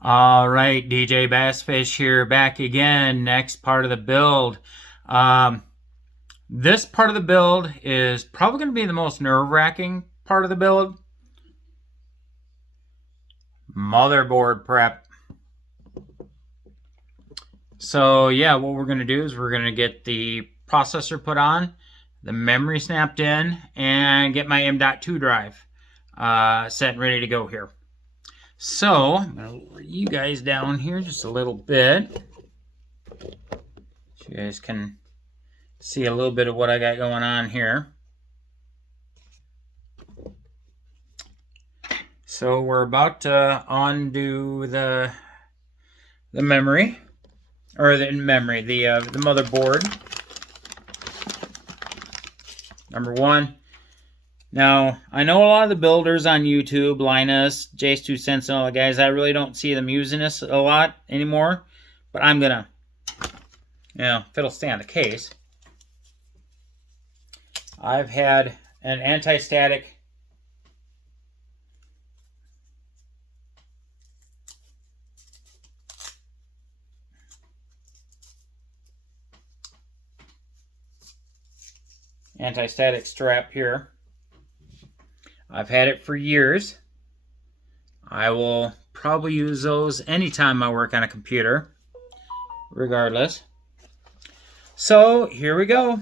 All right, DJ Bassfish here, back again. Next part of the build. Um, this part of the build is probably going to be the most nerve-wracking part of the build. Motherboard prep. So yeah, what we're going to do is we're going to get the processor put on, the memory snapped in, and get my M.2 drive set and ready to go here. So I'm going to lower you guys down here just a little bit, so you guys can see a little bit of what I got going on here. So we're about to undo the memory, or the motherboard. Number one. Now, I know a lot of the builders on YouTube, Linus, Jace2Cents, and all the guys, I really don't see them using this a lot anymore, but I'm gonna, if it'll stay on the case. I've had an anti-static strap here. I've had it for years. I will probably use those anytime I work on a computer, regardless. So here we go.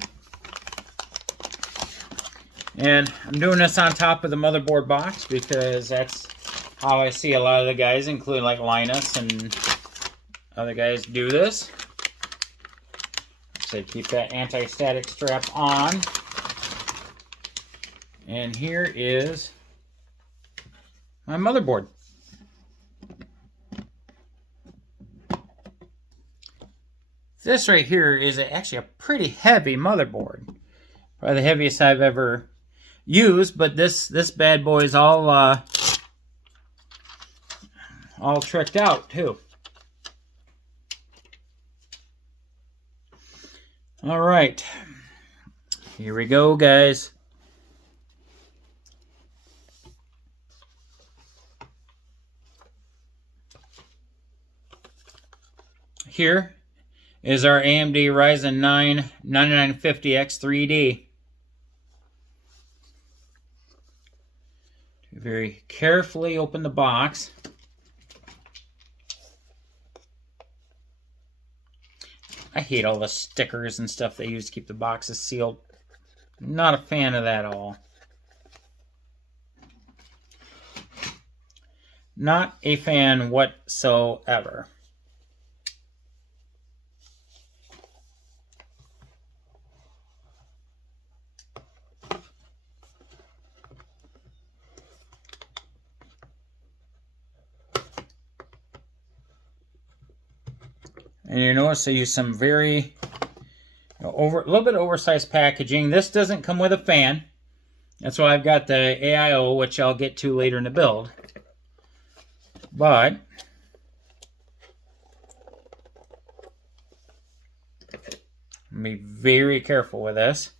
And I'm doing this on top of the motherboard box because that's how I see a lot of the guys, including like Linus and other guys, do this. So keep that anti-static strap on. And here is my motherboard. This right here is actually a pretty heavy motherboard. Probably the heaviest I've ever used, but this bad boy is all tricked out too. All right, here we go, guys. Here is our AMD Ryzen 9 9950X 3D. Very carefully open the box. I hate all the stickers and stuff they use to keep the boxes sealed. Not a fan of that at all. Not a fan whatsoever. And you notice they use some very a little bit oversized packaging. This doesn't come with a fan. That's why I've got the AIO, which I'll get to later in the build. But be very careful with this.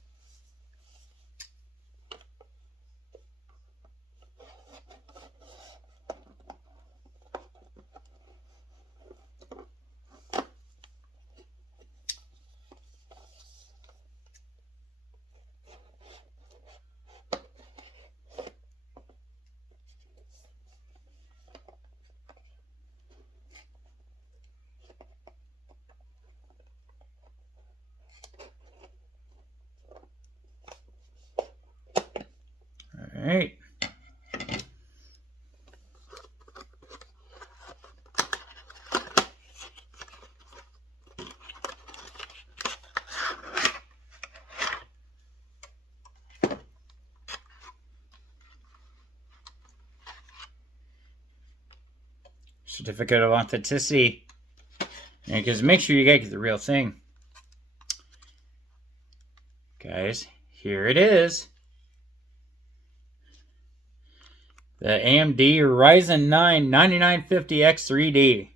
All right. Certificate of authenticity. Because make sure you guys get the real thing. Guys, here it is. The AMD Ryzen 9 9950X 3D.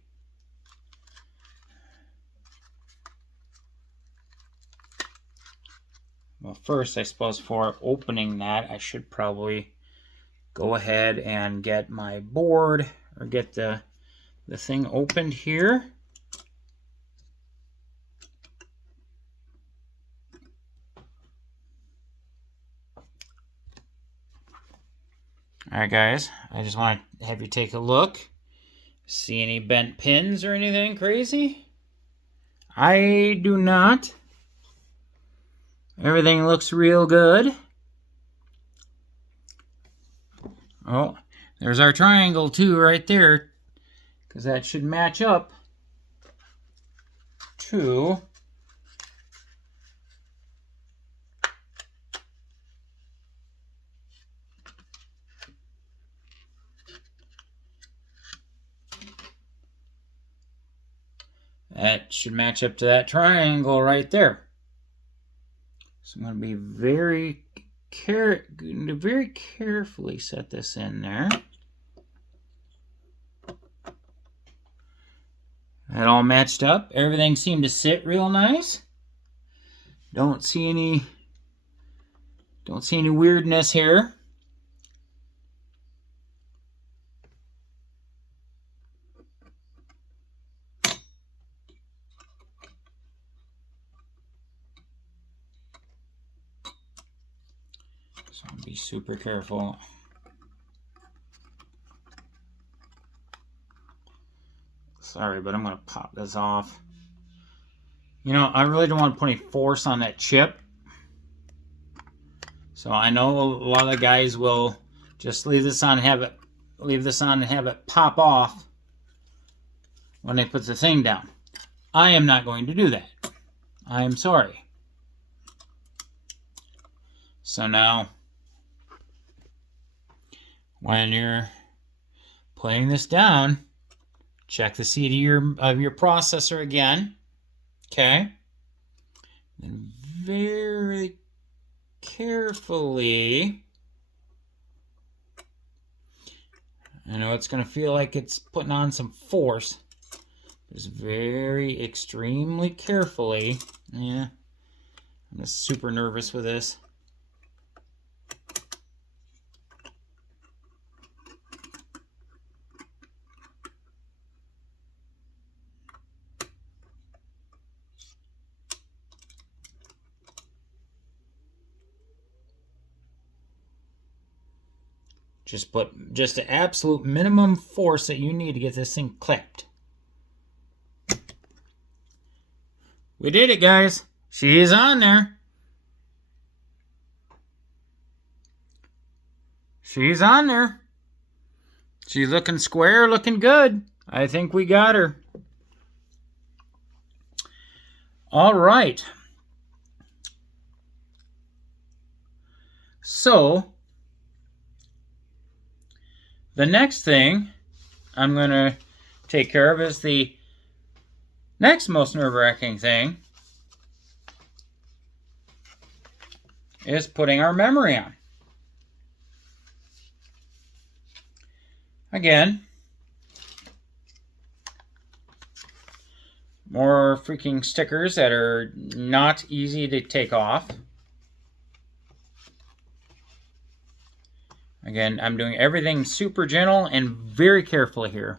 Well, first, I suppose for opening that, I should probably go ahead and get my board, or get the the thing opened here. Alright guys, I just want to have you take a look. See any bent pins or anything crazy? I do not. Everything looks real good. Oh, there's our triangle too right there, because that should match up to that triangle right there. So I'm going to be very carefully set this in there. That all matched up. Everything seemed to sit real nice. Don't see any weirdness here. So be super careful. Sorry, but I'm going to pop this off. You know, I really don't want to put any force on that chip. So I know a lot of the guys will just leave this on and have it pop off when they put the thing down. I am not going to do that. I am sorry. So now, when you're putting this down, check the seat of your processor again. Okay. Then very carefully, I know it's going to feel like it's putting on some force. Just very extremely carefully. Yeah. I'm just super nervous with this. Just put just the absolute minimum force that you need to get this thing clipped. We did it, guys. She's on there. She's on there. She's looking square, looking good. I think we got her. All right. So, the next thing I'm going to take care of is the next most nerve-wracking thing, is putting our memory on. Again, more freaking stickers that are not easy to take off. Again, I'm doing everything super gentle and very carefully here.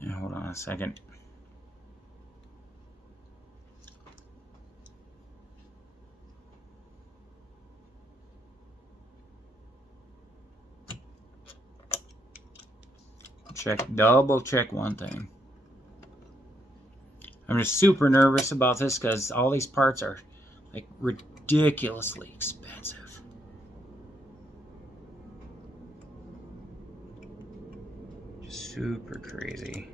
Yeah, hold on a second. Double check one thing. I'm just super nervous about this because all these parts are like ridiculously expensive. Just super crazy.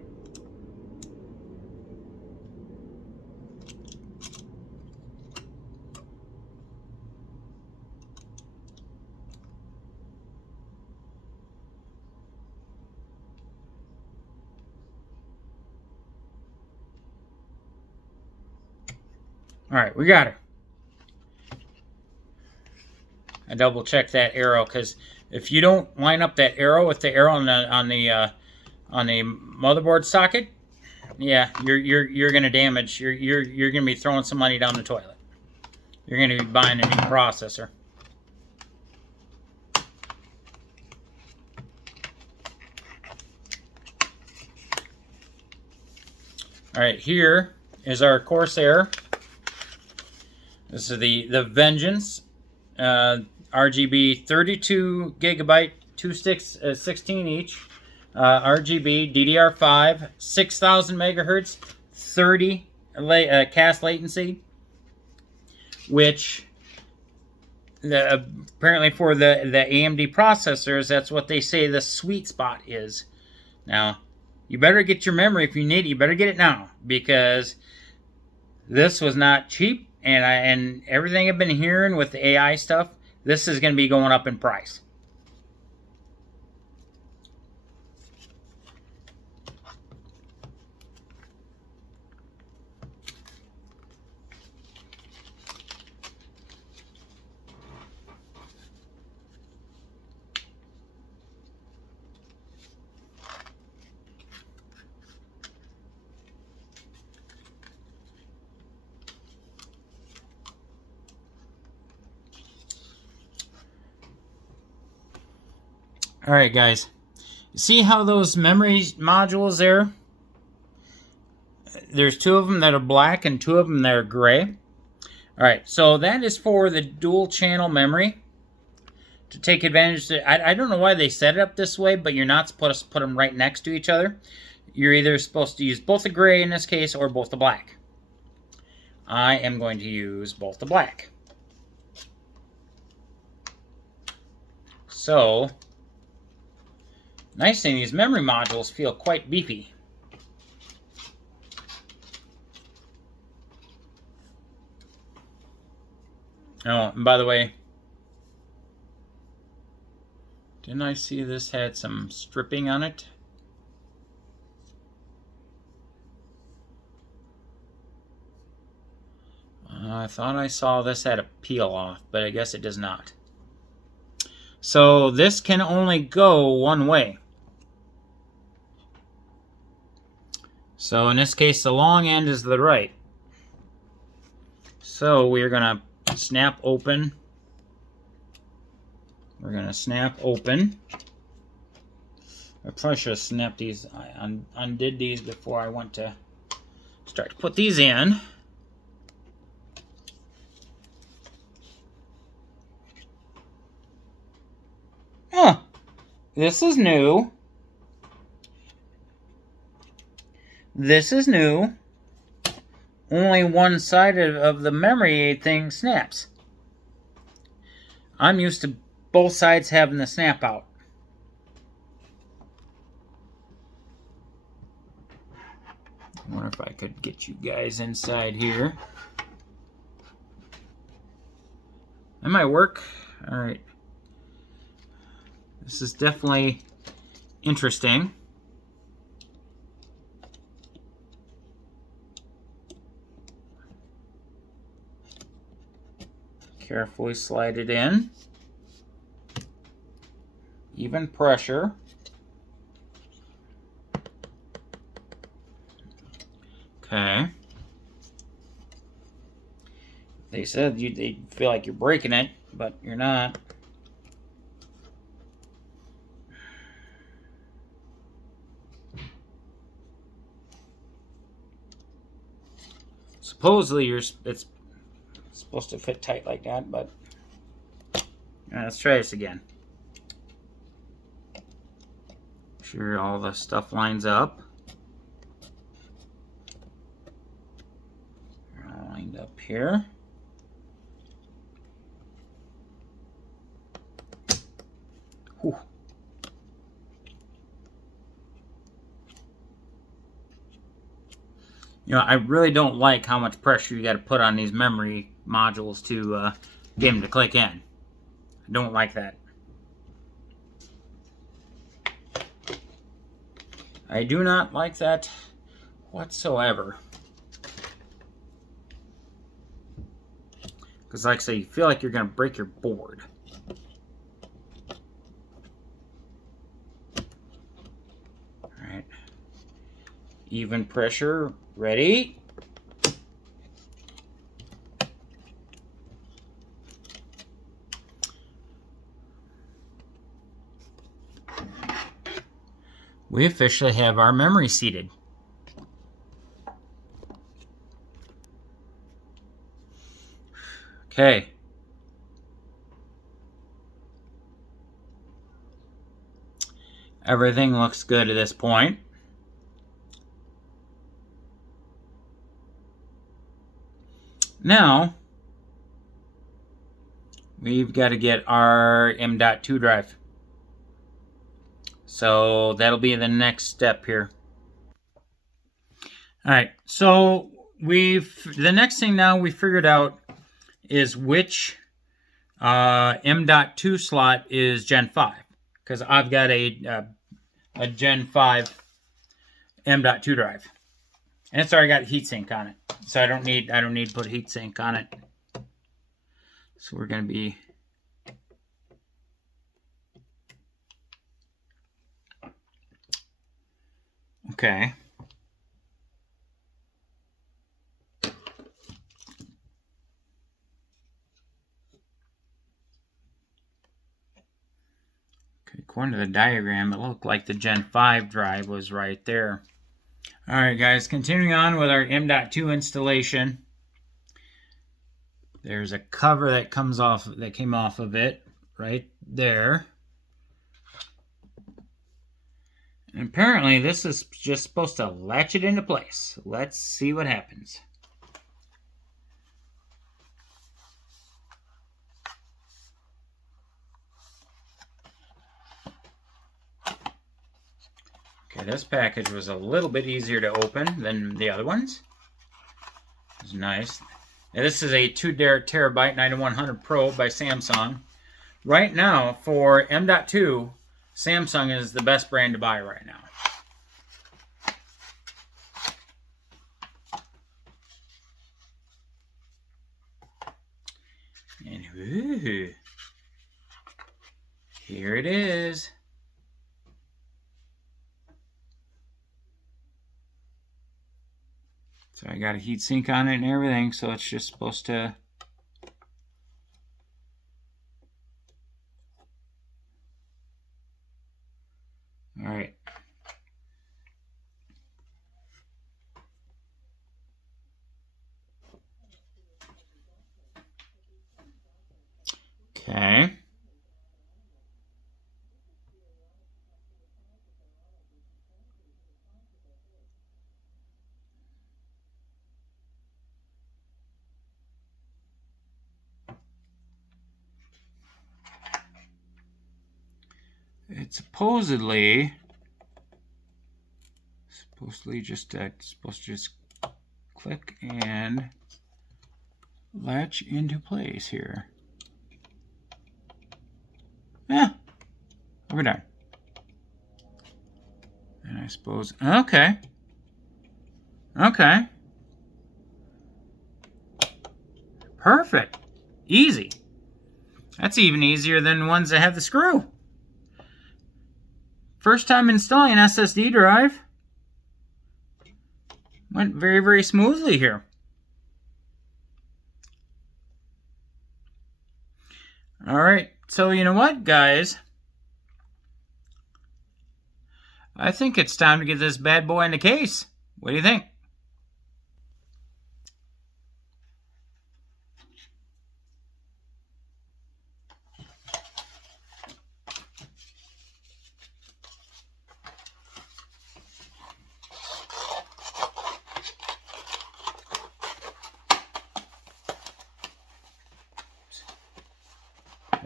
All right, we got her. I double checked that arrow because If you don't line up that arrow with the arrow on the motherboard socket, yeah, you're gonna damage. You're gonna be throwing some money down the toilet. You're gonna be buying a new processor. All right, here is our Corsair. This is the Vengeance RGB 32 gigabyte, 2 sticks, 16 each. RGB DDR5, 6,000 megahertz, 30 cast latency, which apparently for the AMD processors, that's what they say the sweet spot is. Now, you better get your memory if you need it. You better get it now, because this was not cheap, and everything I've been hearing with the AI stuff, this is going to be going up in price. All right, guys. See how those memory modules there? There's 2 of them that are black and 2 of them that are gray. All right, so that is for the dual channel memory to take advantage of. I don't know why they set it up this way, but you're not supposed to put them right next to each other. You're either supposed to use both the gray in this case or both the black. I am going to use both the black. So, nice thing, these memory modules feel quite beefy. Oh, and by the way, didn't I see this had some stripping on it? I thought I saw this had a peel off, but I guess it does not. So this can only go one way. So in this case, the long end is the right. So we're going to snap open. We're going to snap open. I probably should have snapped these. I undid these before I went to start to put these in. Huh. This is new. This is new. Only one side of the memory thing snaps. I'm used to both sides having the snap out. I wonder if I could get you guys inside here. That might work. All right. This is definitely interesting. Carefully slide it in. Even pressure. Okay. They said they feel like you're breaking it, but you're not. Supposedly it's supposed to fit tight like that, but let's try this again. Make sure all the stuff lines up. All lined up here. Whew. You know, I really don't like how much pressure you got to put on these memory modules to get them to click in. I don't like that. I do not like that whatsoever. Because like I say, you feel like you're going to break your board. right. Even pressure. Ready? We officially have our memory seated. Okay. Everything looks good at this point. Now, we've got to get our M.2 drive. So that'll be the next step here. All right, so the next thing now we figured out is which M.2 slot is Gen 5, because I've got a Gen 5 M.2 drive, and it's already got heatsink on it, so I don't need to put heatsink on it. So we're going to be okay. According to the diagram, it looked like the Gen 5 drive was right there. All right, guys, continuing on with our M.2 installation. There's a cover that came off of it right there. And apparently this is just supposed to latch it into place. Let's see what happens. Okay, this package was a little bit easier to open than the other ones. It's nice. Now, this is a 2 terabyte 9100 Pro by Samsung. Right now, for M.2, Samsung is the best brand to buy right now. And ooh, here it is. So I got a heat sink on it and everything, so it's just supposed to... All right. Okay. It's supposed to just click and latch into place here. Yeah, we're done. And I suppose, okay. Perfect. Easy. That's even easier than ones that have the screw. First time installing an SSD drive. Went very, very smoothly here. All right, so you know what, guys? I think it's time to get this bad boy in the case. What do you think?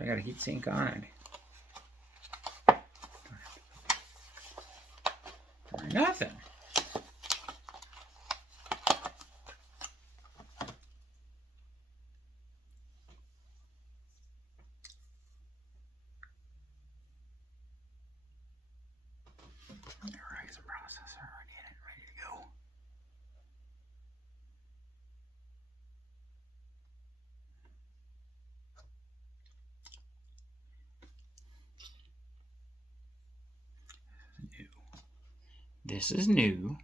I got a heat sink on it. Nothing. Ryzen processor already in it, ready to go. This is new.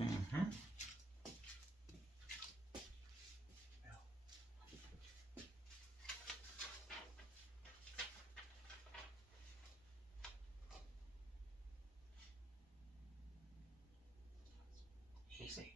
Mm-hmm. Easy.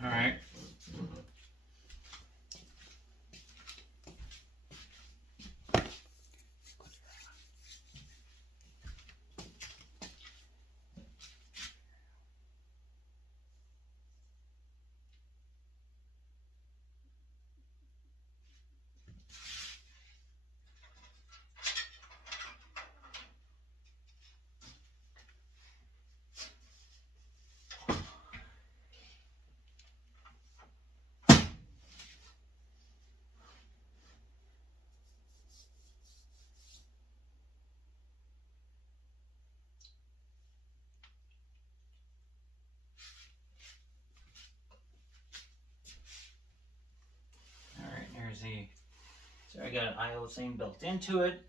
All right. All right. Here's the. So I got an IO thing built into it.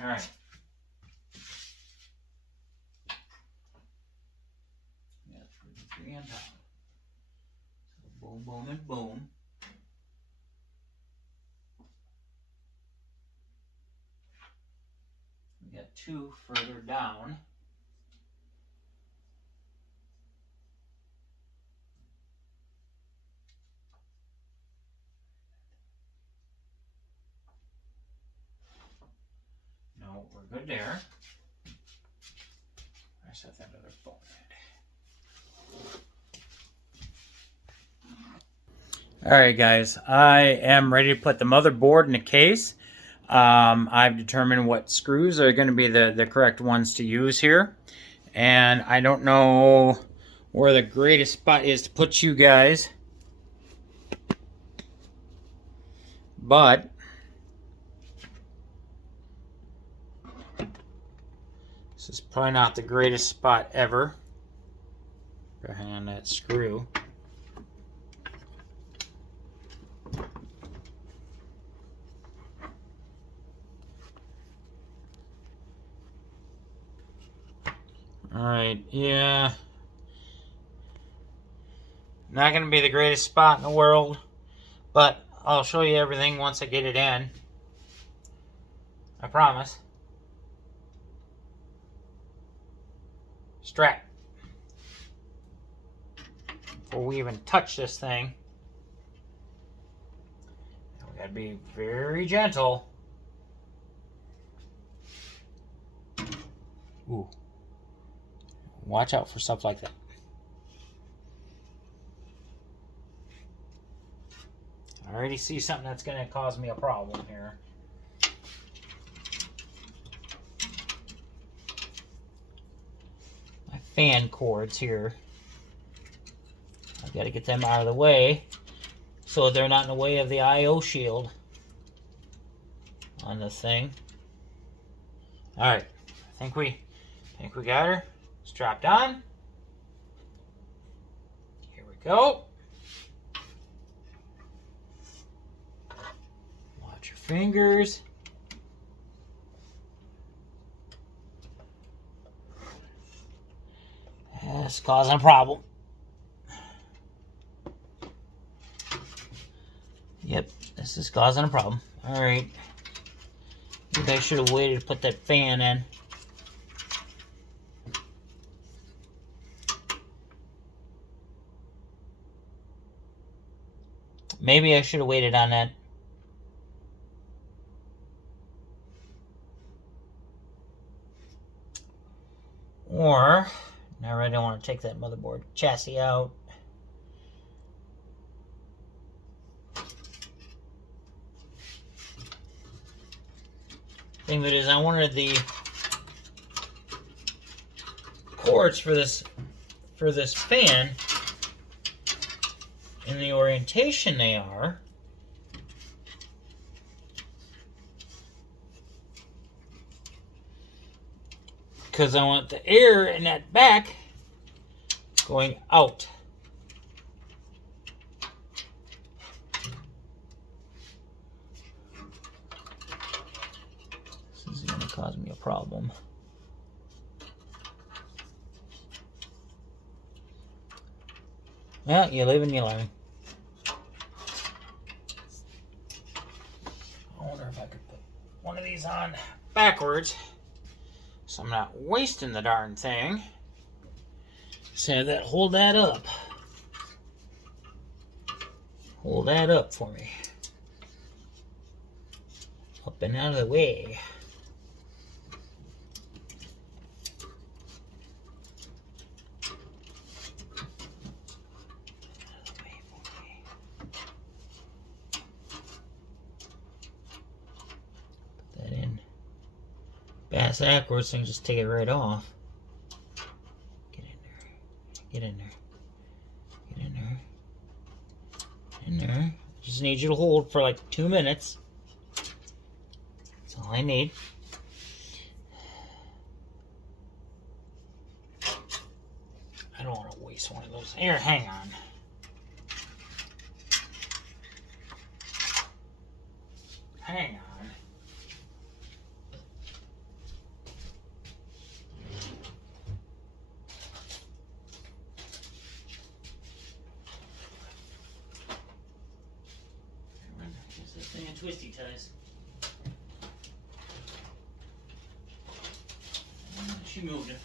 All right. Yeah, 33 amp hour. So boom, boom, and boom. We got two further down. No, we're good there. I set that other phone head. Alright guys, I am ready to put the motherboard in the case. I've determined what screws are going to be the correct ones to use here. And I don't know where the greatest spot is to put you guys. But this is probably not the greatest spot ever. Hang on that screw. Alright, yeah. Not going to be the greatest spot in the world, but I'll show you everything once I get it in. I promise. Strap. Before we even touch this thing, we gotta be very gentle. Ooh. Watch out for stuff like that. I already see something that's going to cause me a problem here. My fan cords here. I've got to get them out of the way so they're not in the way of the I/O shield on this thing. Alright, I think we got her strapped on. Here we go. Watch your fingers. That's causing a problem. Yep, this is causing a problem. Alright. Maybe I should have waited to put that fan in. Maybe I should have waited on that. Or, I really don't want to take that motherboard chassis out. Thing of it is, I wanted the cords for this fan in the orientation they are. Because I want the air in that back going out. This is going to cause me a problem. Well, you live and you learn. I wonder if I could put one of these on backwards so I'm not wasting the darn thing. So that, hold that up. Hold that up for me. Up and out of the way. Bass backwards, so I can just take it right off. Get in there. Get in there. Get in there. In there. Just need you to hold for like 2 minutes. That's all I need. I don't want to waste one of those. Here, hang on. Hang on. Twisty ties. She moved it.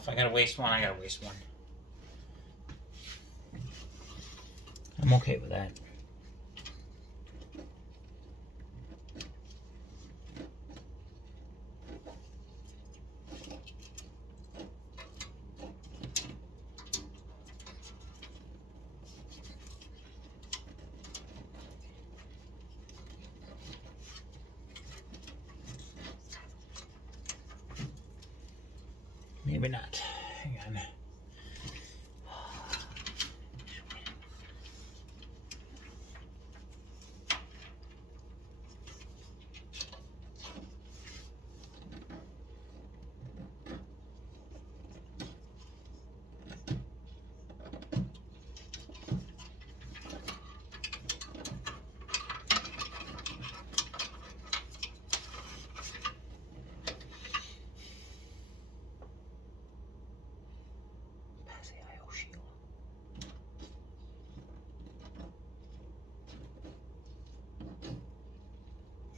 If I gotta waste one, I gotta waste one. I'm okay with that. Maybe not. Hang on.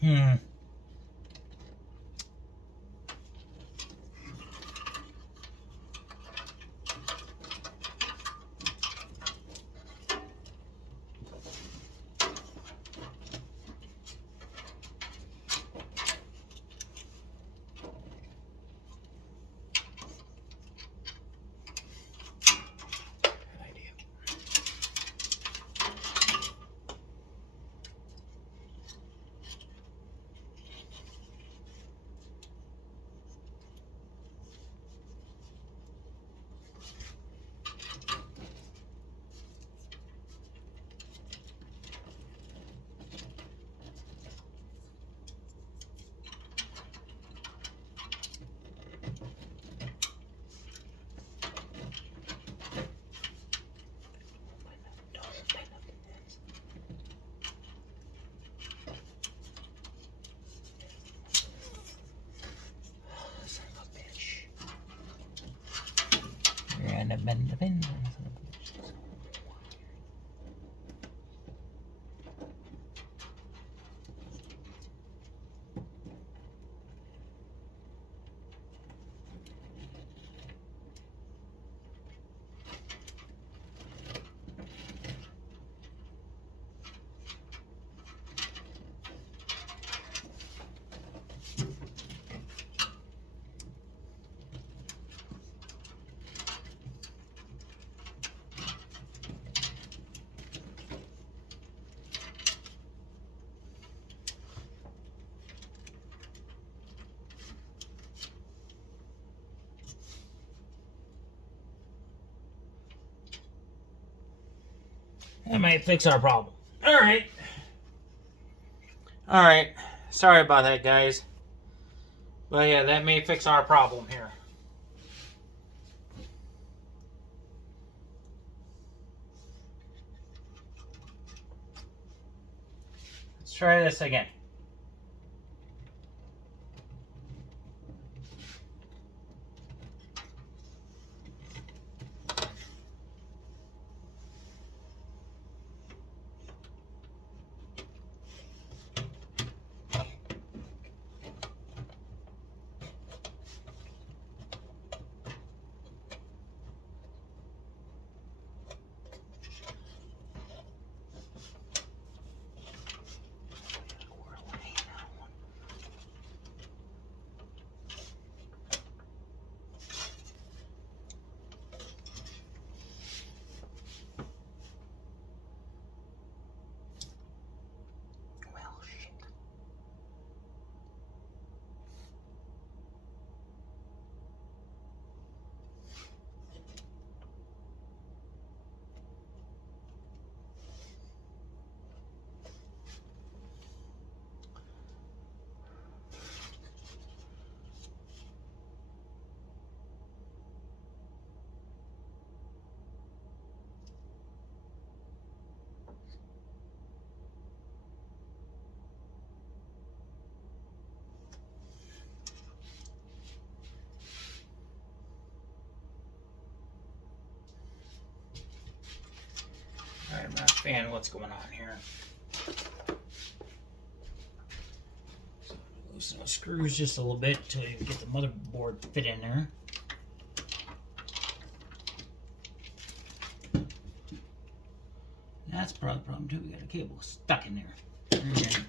Hmm. Bend the pin. That might fix our problem. Alright. Alright. Sorry about that, guys. But yeah, that may fix our problem here. Let's try this again. Alright, I'm not a fan of what's going on here. So loosen those screws just a little bit to get the motherboard fit in there. that's part of the problem too. We got a cable stuck in there. Okay.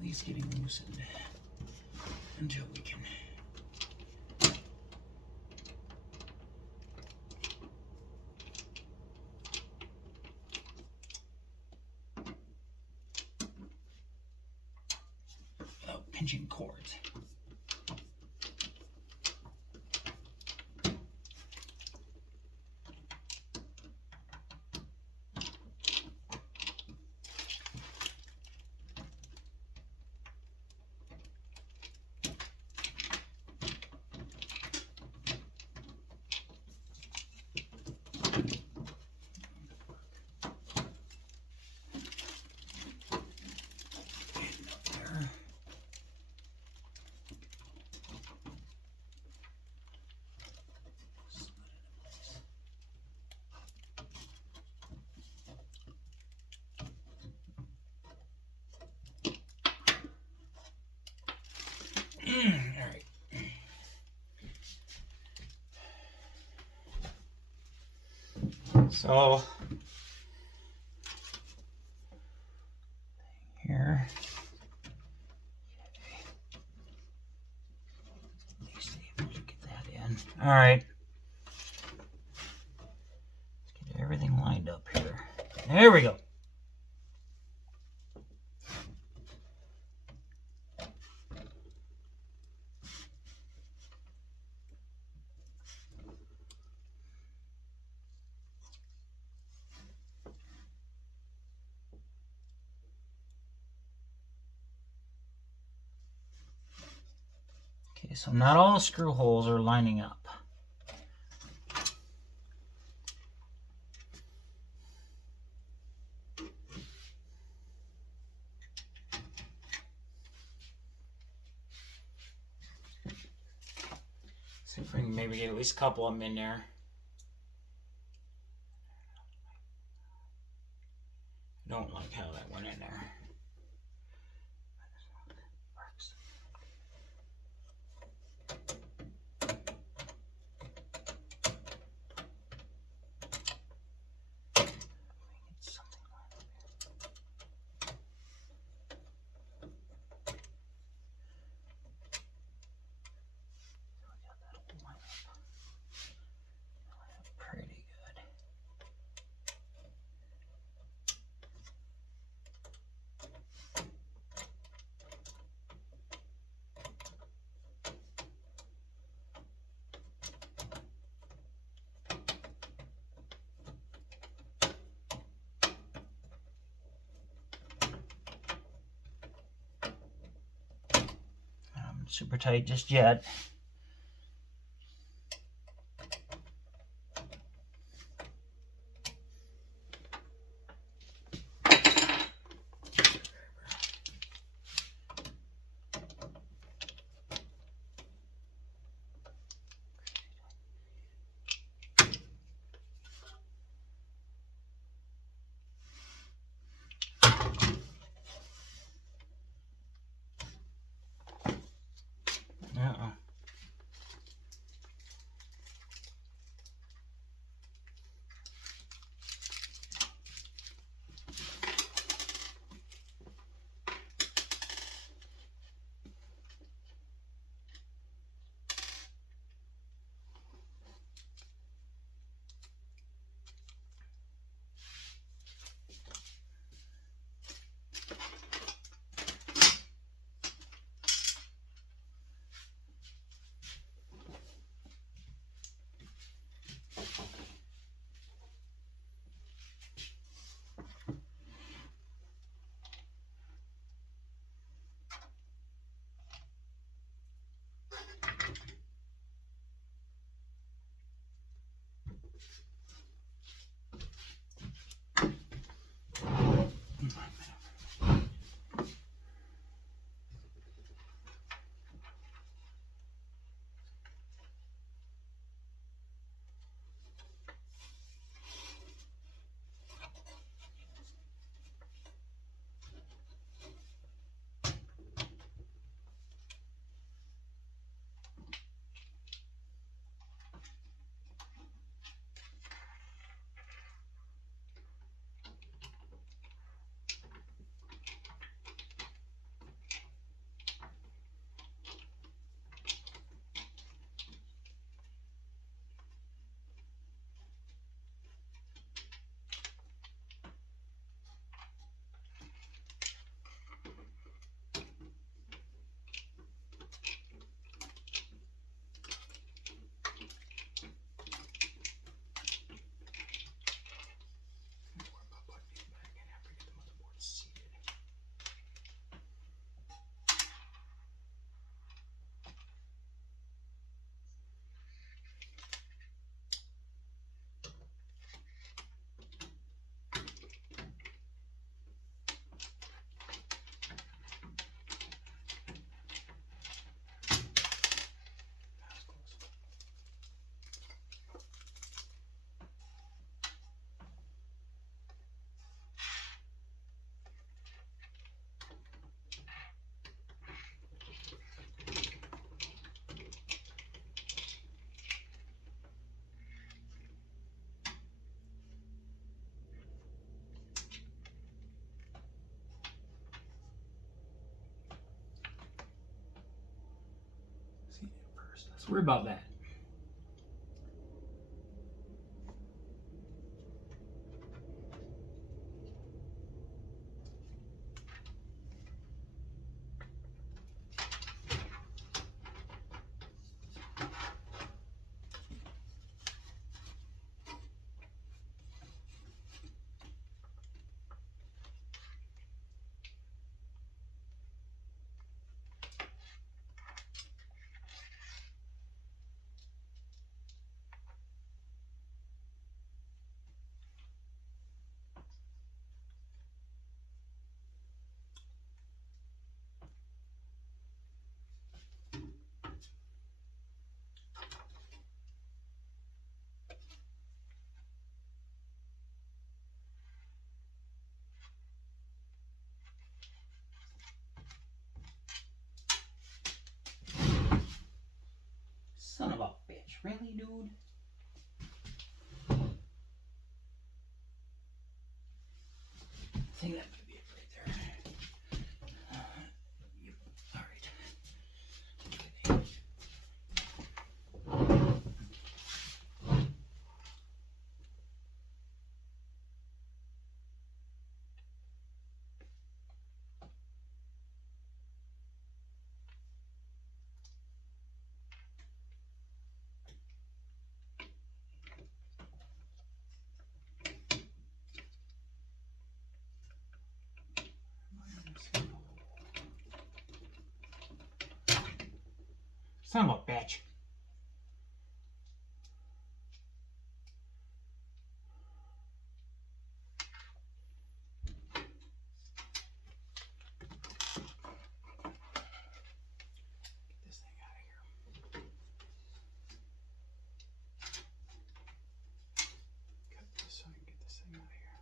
At least getting loosened until we can. Without pinching cords. Alright. So here. At least able to get that in. Alright. Let's get everything lined up here. There we go. Okay, so not all the screw holes are lining up. See if we can maybe get at least a couple of them in there. I don't like how that went in there. Pretty good. Super tight just yet. Uh-oh. Sorry about that. Son of a bitch. Really, dude? I think that might be it right there. Yep. All right. Son of a bitch. Get this thing out of here. Cut this so I can get this thing out of here.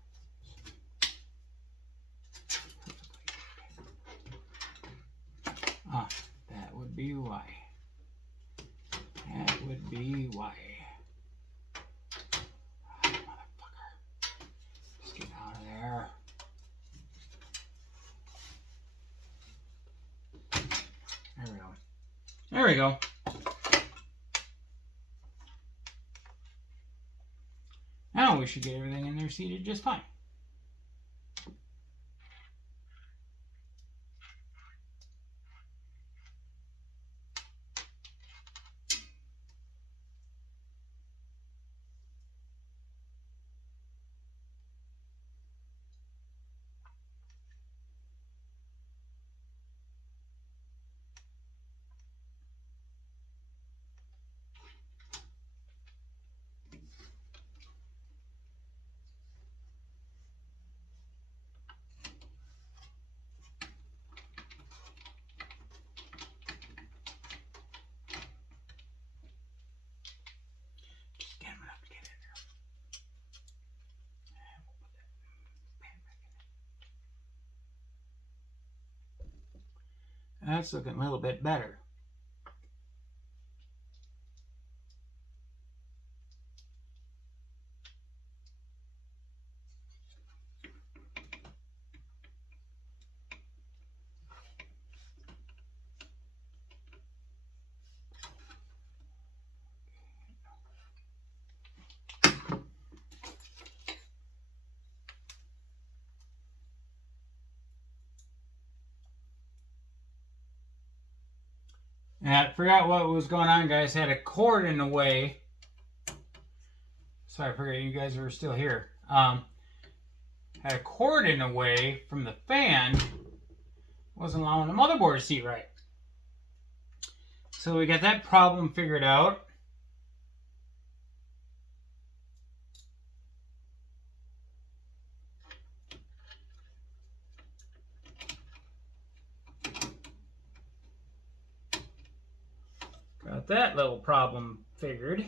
Ah, that would be why. That would be why. Ah, motherfucker. Just get out of there. There we go. There we go. Now we should get everything in there seated just fine. That's looking a little bit better. And I forgot what was going on, guys. I had a cord in the way. Sorry, I forgot you guys were still here. Had a cord in the way from the fan. Wasn't allowing the motherboard to seat right. So we got that problem figured out. Got that little problem figured.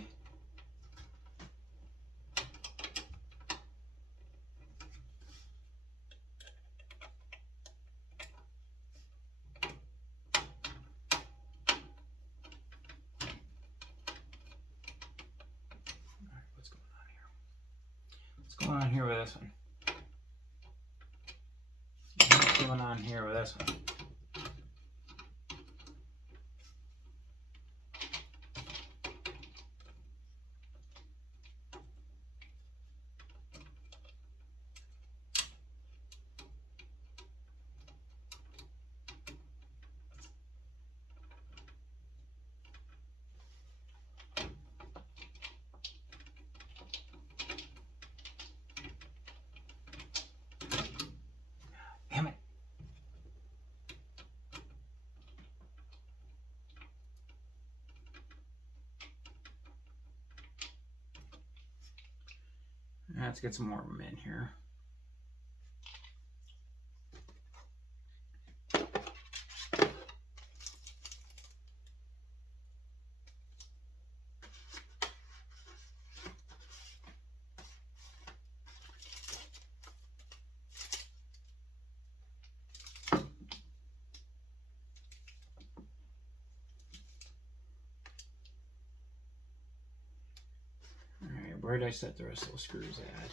What's going on here with this one? What's going on here with this one? Let's get some more of them in here. Alright, where did I set the rest of those screws at?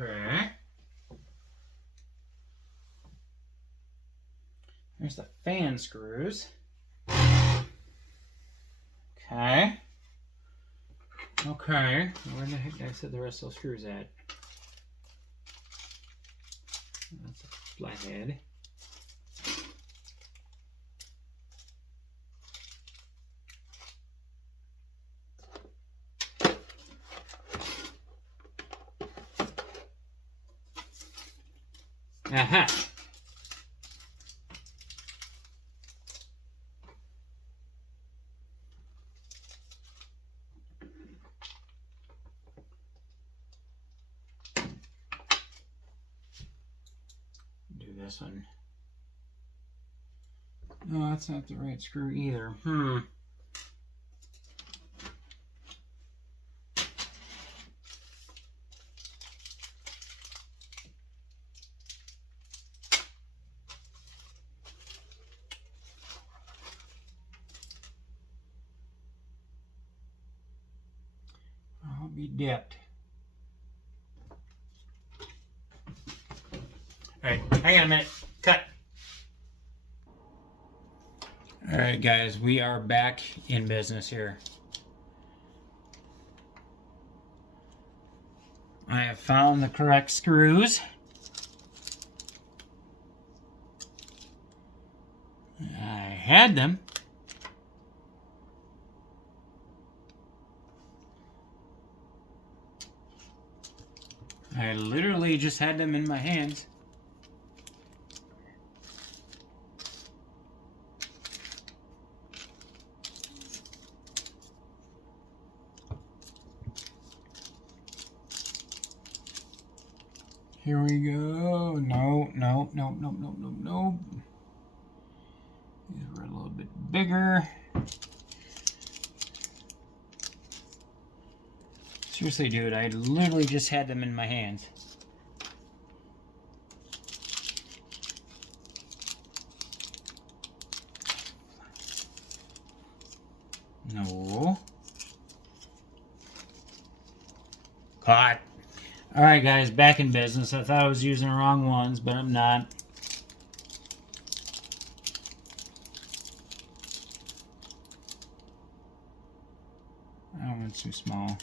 Okay. There's the fan screws. Okay. Okay. Where the heck did I set the rest of those screws at? That's a flathead. Aha! Do this one. No, that's not the right screw either. I'll be dipped. Alright, hang on a minute. Cut. Alright guys, we are back in business here. I have found the correct screws. I had them. I literally just had them in my hands. Here we go. No. These were a little bit bigger. Seriously, dude, I literally just had them in my hands. No. Caught. Alright guys, back in business. I thought I was using the wrong ones, but I'm not. That one's too small.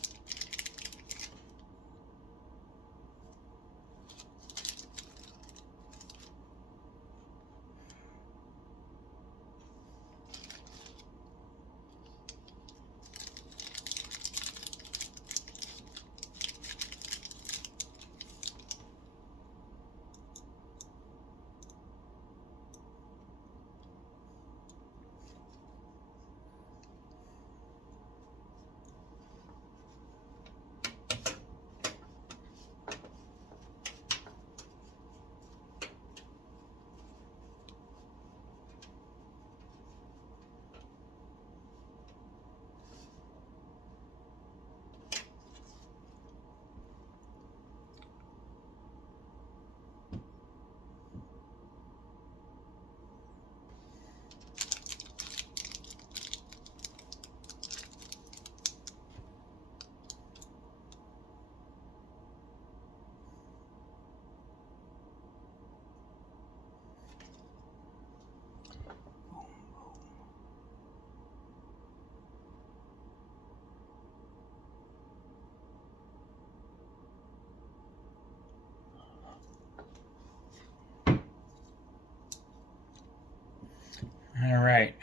All right.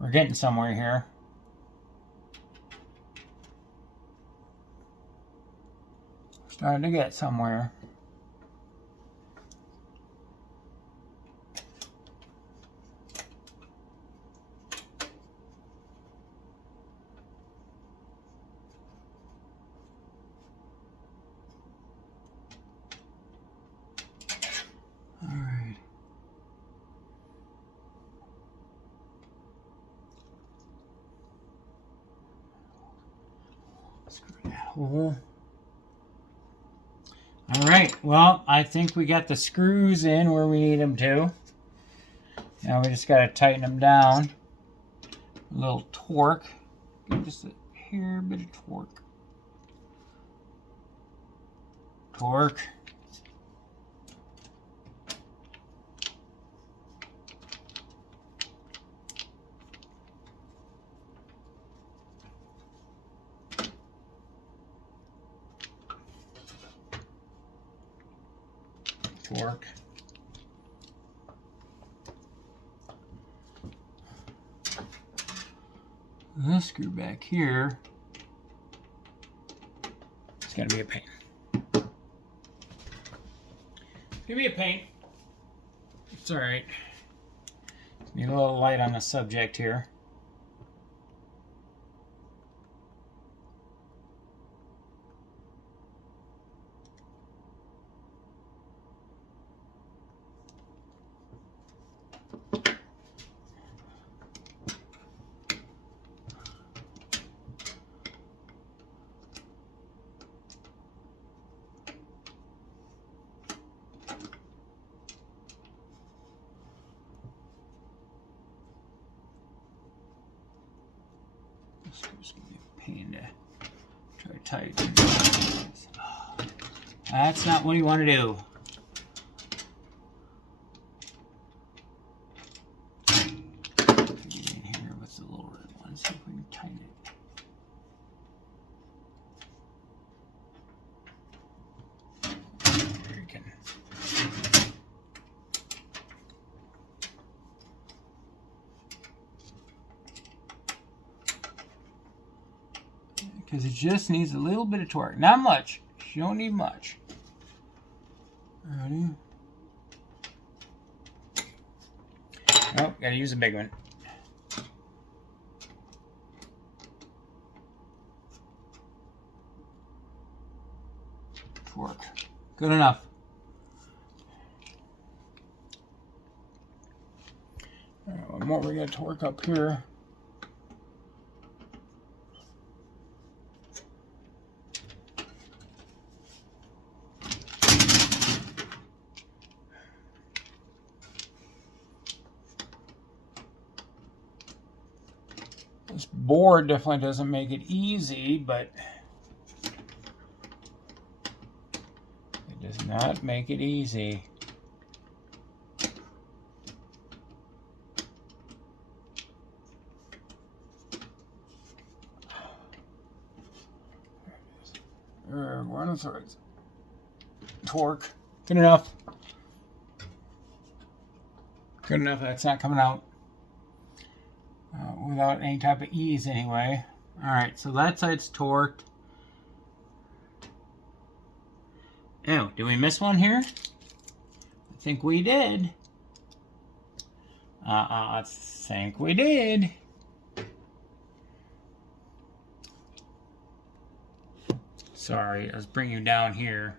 We're getting somewhere here. Starting to get somewhere. All right. Screw that hole. All right, well, I think we got the screws in where we need them to. Now we just got to tighten them down. A little torque. Just a hair bit of torque. Torque. Torque. This screw back here, it's gonna be a pain. It's gonna be a pain. It's all right. Need a little light on the subject here. This screw's gonna be a pain to try to tighten. That's not what you want to do. Get in here with the little red one, see if we can tighten it. There you can. Because it just needs a little bit of torque. Not much. You don't need much. Ready? Nope, gotta use a big one. Torque. Good enough. All right, one more we got torque up here. This board definitely doesn't make it easy, but it does not make it easy. We're on the threads. Torque. Good enough. Good enough. That's not coming out. Without any type of ease anyway. Alright, so that side's torqued. Oh, did we miss one here? I think we did. I think we did. Sorry, I was bringing you down here.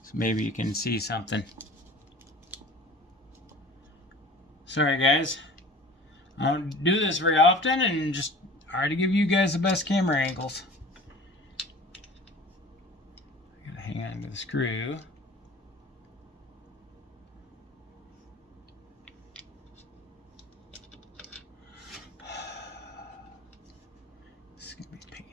So maybe you can see something. Sorry guys. I don't do this very often and just try to give you guys the best camera angles. I gotta hang on to the screw. This is gonna be a pain.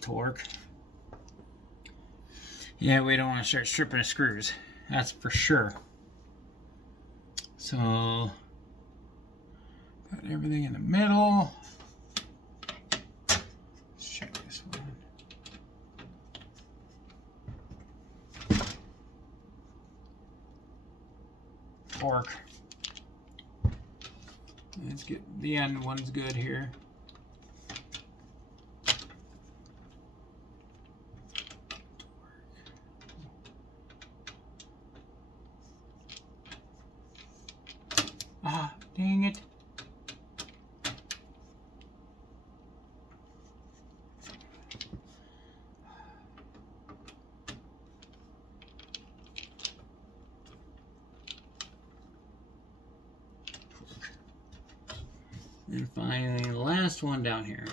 Torque. Yeah, we don't want to start stripping the screws. That's for sure. So, put everything in the middle. Let's check this one. Fork. Let's get the end one's good here. Ah, dang it. And finally, the last one down here.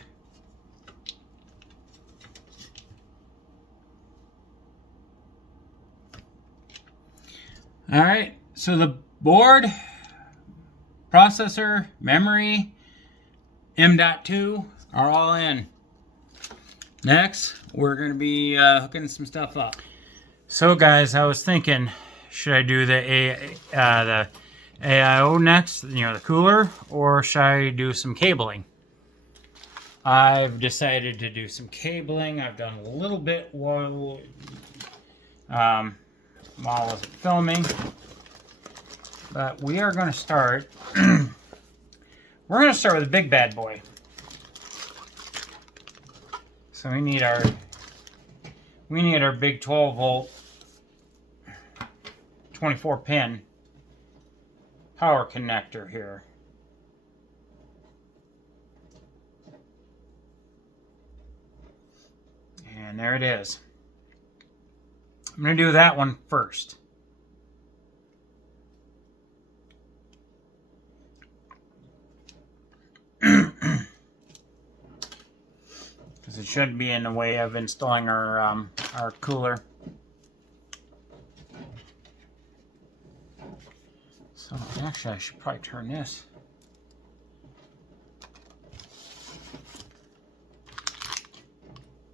All right, so the board, processor, memory, M.2 are all in. Next, we're going to be hooking some stuff up. So guys, I was thinking, should I do the AIO next, the cooler, or should I do some cabling? I've decided to do some cabling. I've done a little bit while I wasn't filming. But we are going to start. We're going to start with a big bad boy. So we need our big 12 volt 24 pin power connector here. And there it is. I'm going to do that one first. Because it shouldn't be in the way of installing our cooler. So actually I should probably turn this.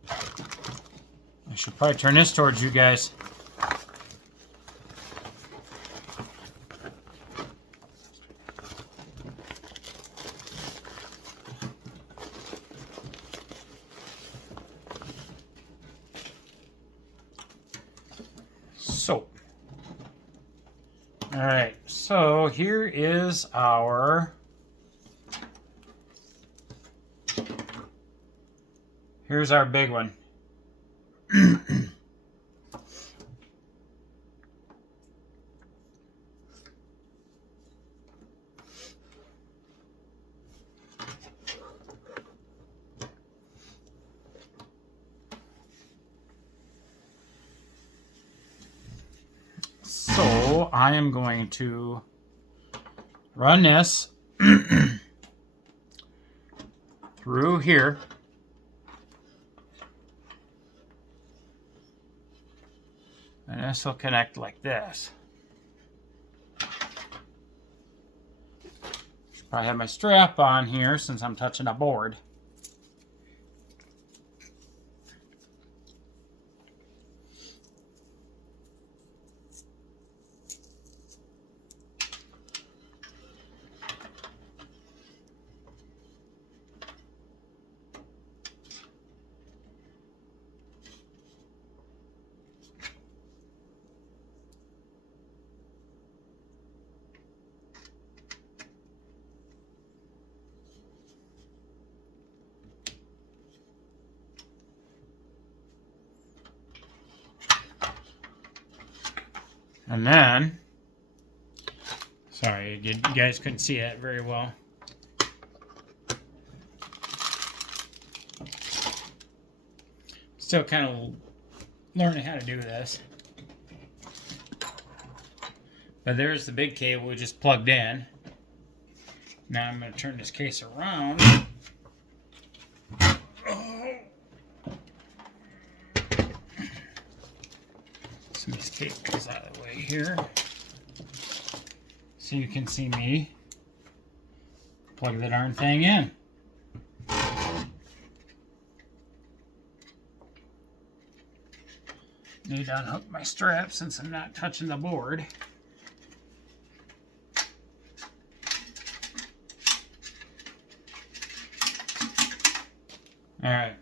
I should probably turn this towards you guys. So, all right, so here is here's our big one. So I am going to run this through here. And this will connect like this. Should probably have my strap on here since I'm touching a board. And then, sorry, you guys couldn't see that very well. Still kind of learning how to do this. But there's the big cable we just plugged in. Now I'm going to turn this case around. Some of these cables out of the way here. So you can see me plug the darn thing in. Need to unhook my strap since I'm not touching the board. All right.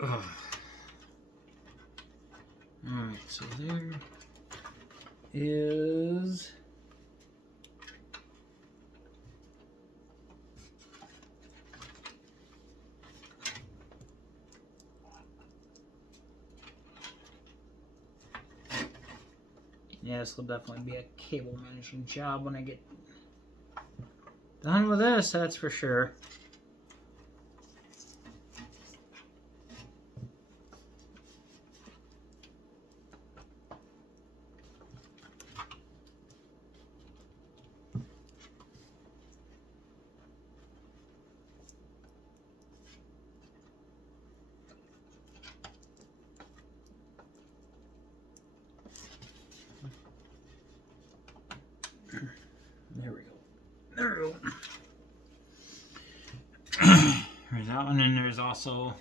Ugh. Alright, so there is yeah, this will definitely be a cable managing job when I get done with this, that's for sure. There we go. There we go. There's that one, and there's also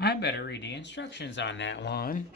I better read the instructions on that one.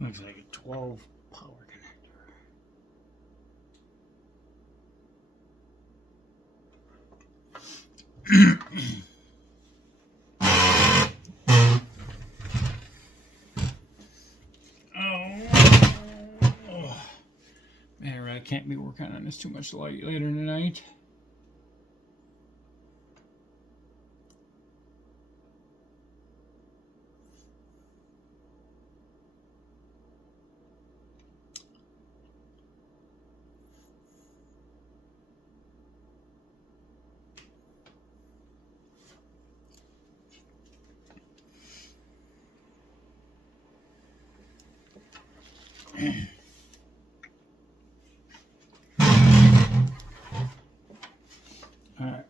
Looks like a 12 power connector. Oh. Man, I really can't be working on this too much light later tonight. All right.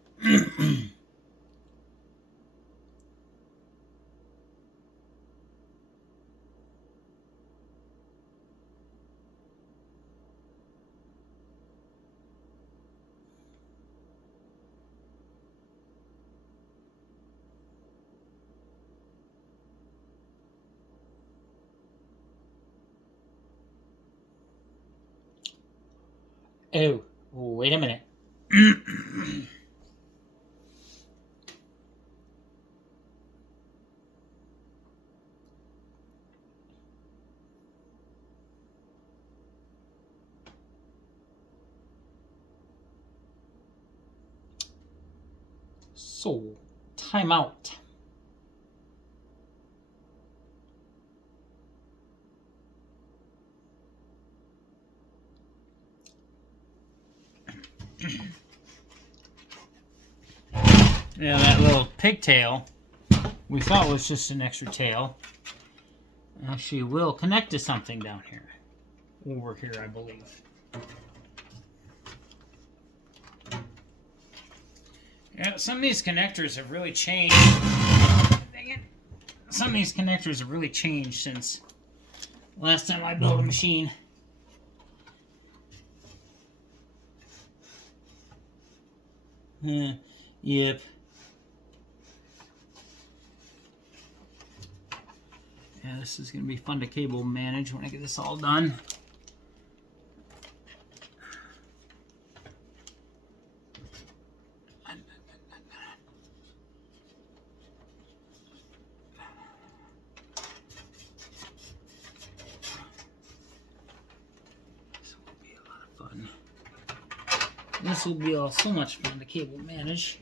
Oh, wait a minute. So, time out. Yeah, that little pigtail we thought was just an extra tail actually will connect to something down here. Over here, I believe. Yeah, some of these connectors have really changed. Dang it. Some of these connectors have really changed since last time I built a machine. Yep. Yeah, this is going to be fun to cable manage when I get this all done. This will be so much fun to cable manage.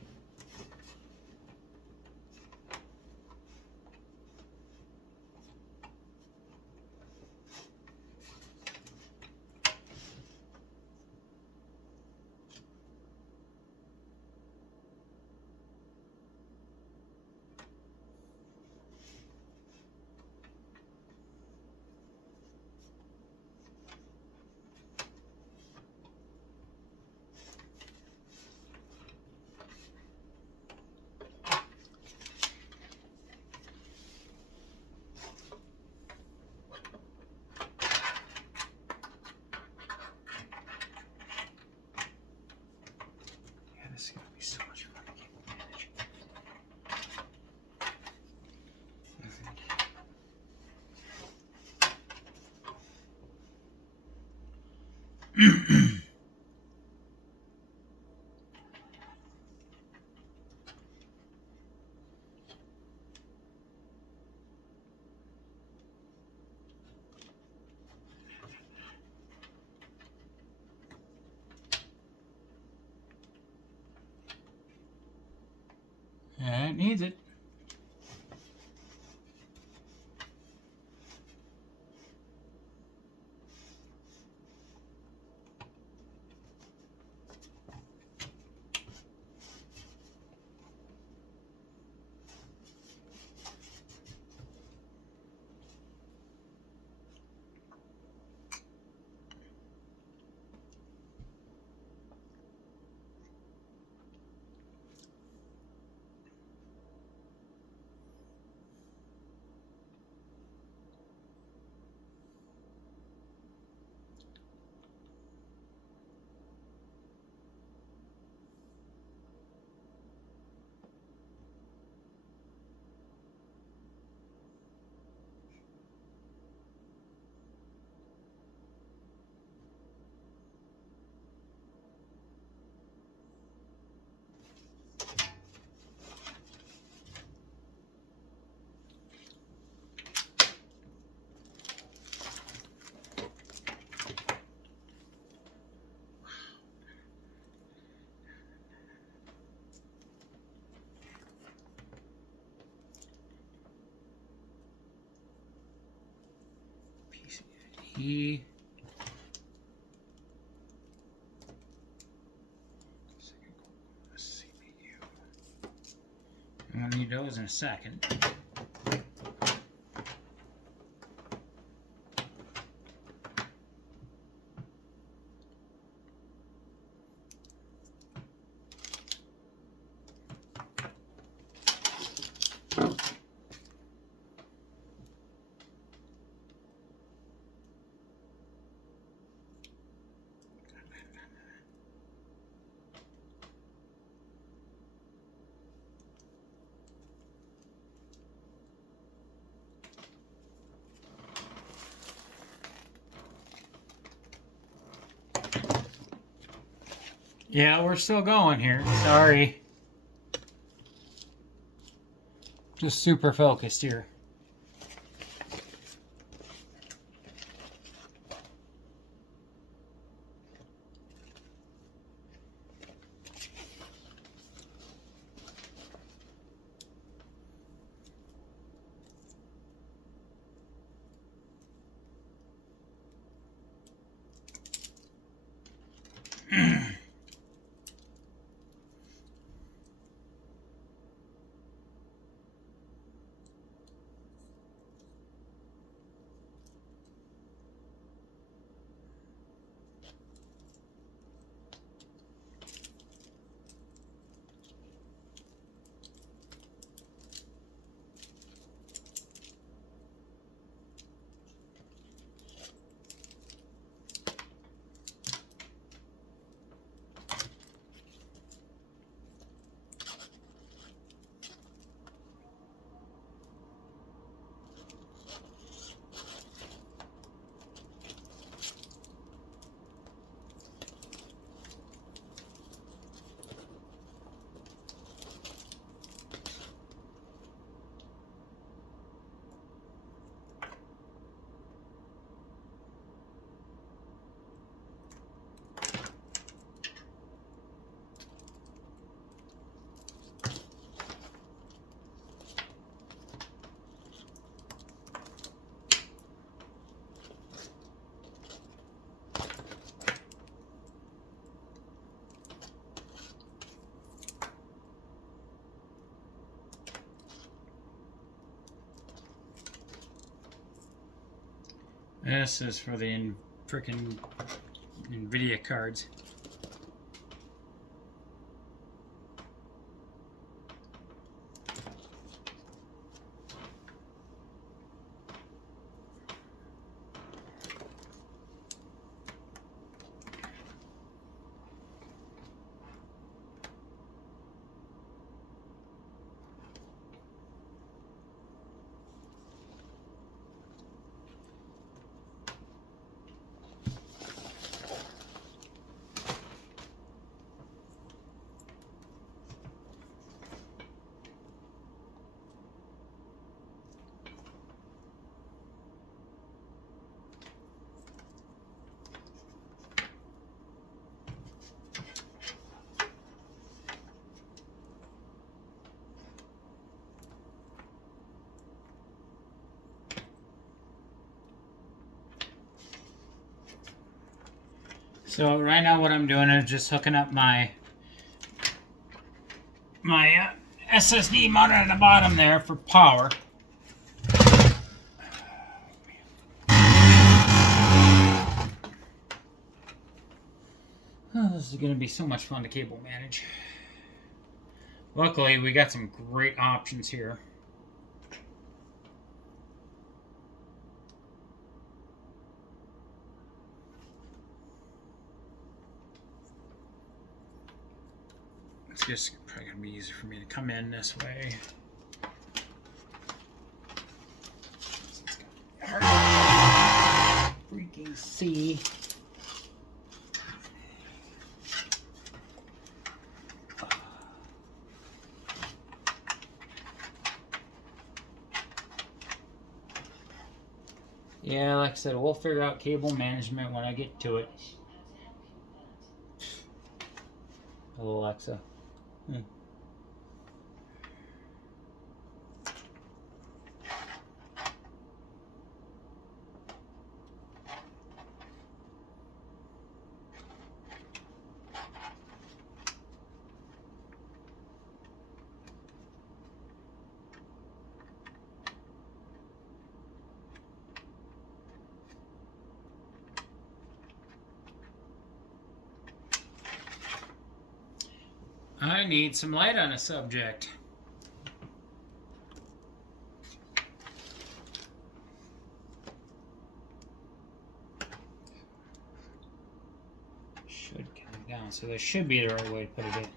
This is going to be so much fun to cable manage. Yeah, it needs it. PCIe. CPU. I'll need those in a second. Yeah, we're still going here. Sorry. Just super focused here. This is for the freaking NVIDIA cards. So right now what I'm doing is just hooking up my SSD mounted at the bottom there for power. Oh, this is going to be so much fun to cable manage. Luckily, we got some great options here. It's just probably going to be easier for me to come in this way. Hard to freaking see. Yeah, like I said, we'll figure out cable management when I get to it. Hello, Alexa. I need some light on a subject. Should come down, so this should be the right way to put it in.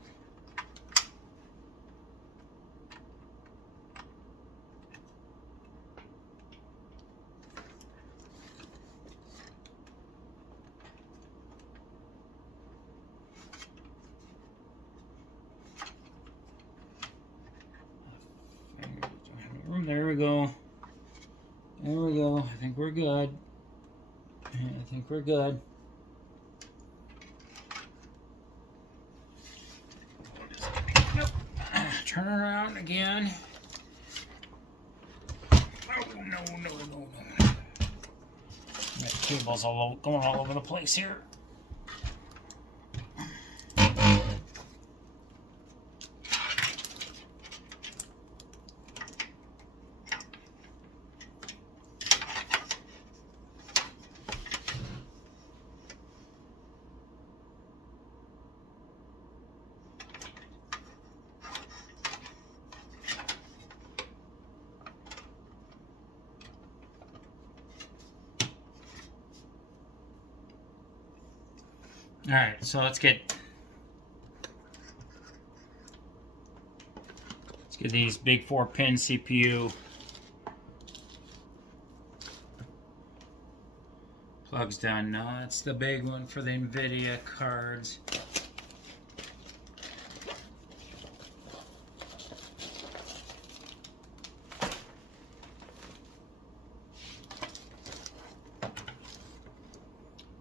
There we go. There we go. I think we're good. I think we're good. Nope. Turn around again. Oh, no. That cable's going all over the place here. All right, so let's get these big 4-pin CPU plugs done. Now that's the big one for the NVIDIA cards.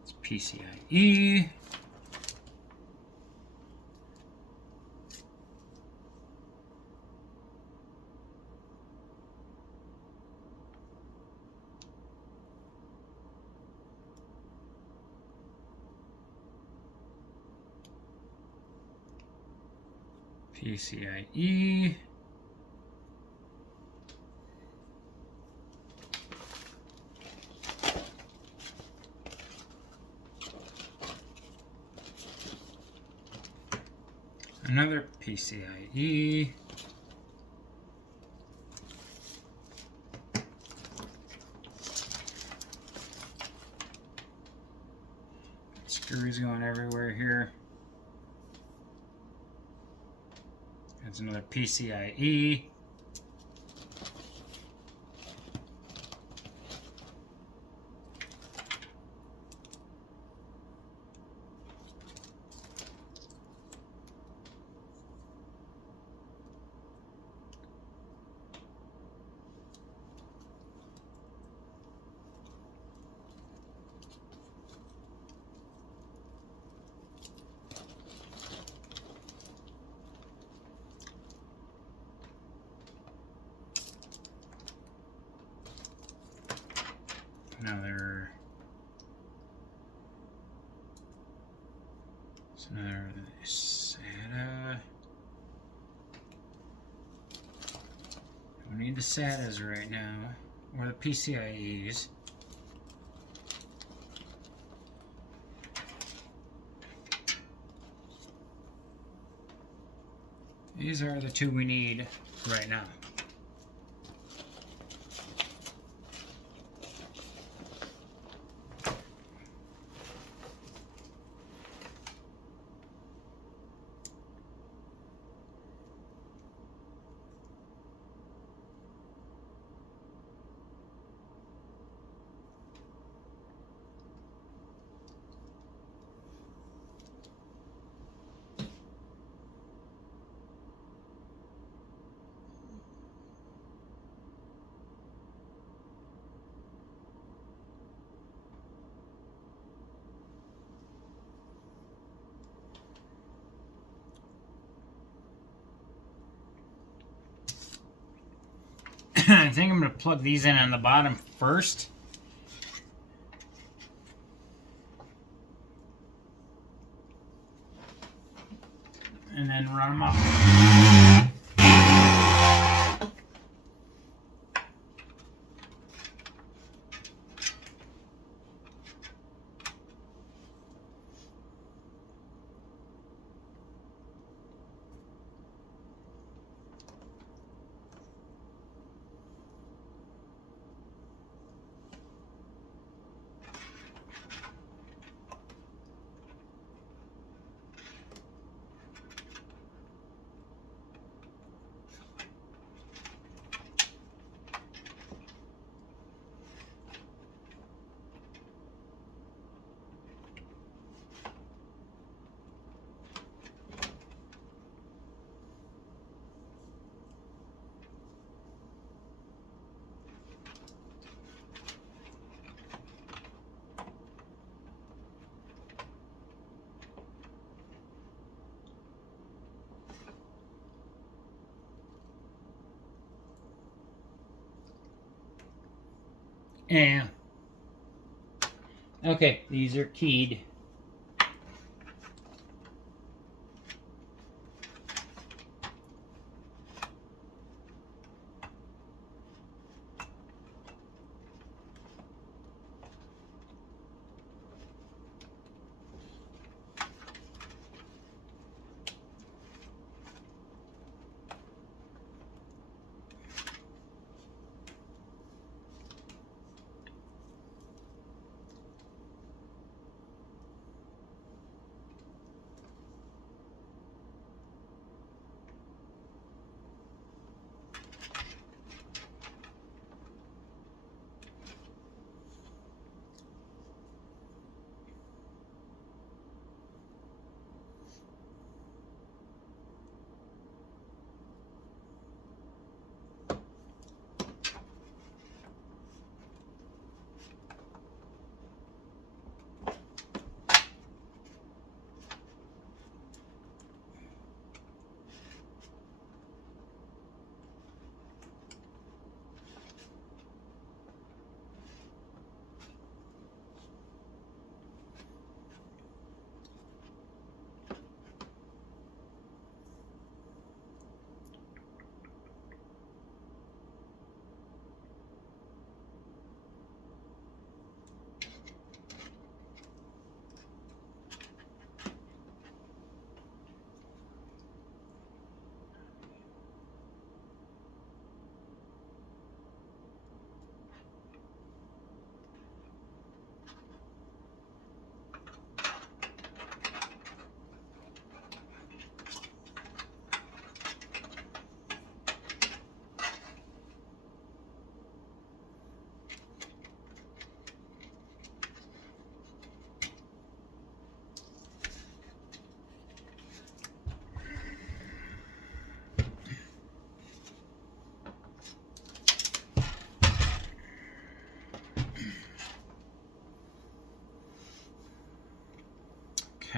It's PCIe. PCIe. Another PCIe. Screws going everywhere here. That's another PCIe. Another SATA. Don't need the SATAs right now, or the PCIEs. These are the two we need right now. I think I'm going to plug these in on the bottom first. And then run them up. And okay, these are keyed.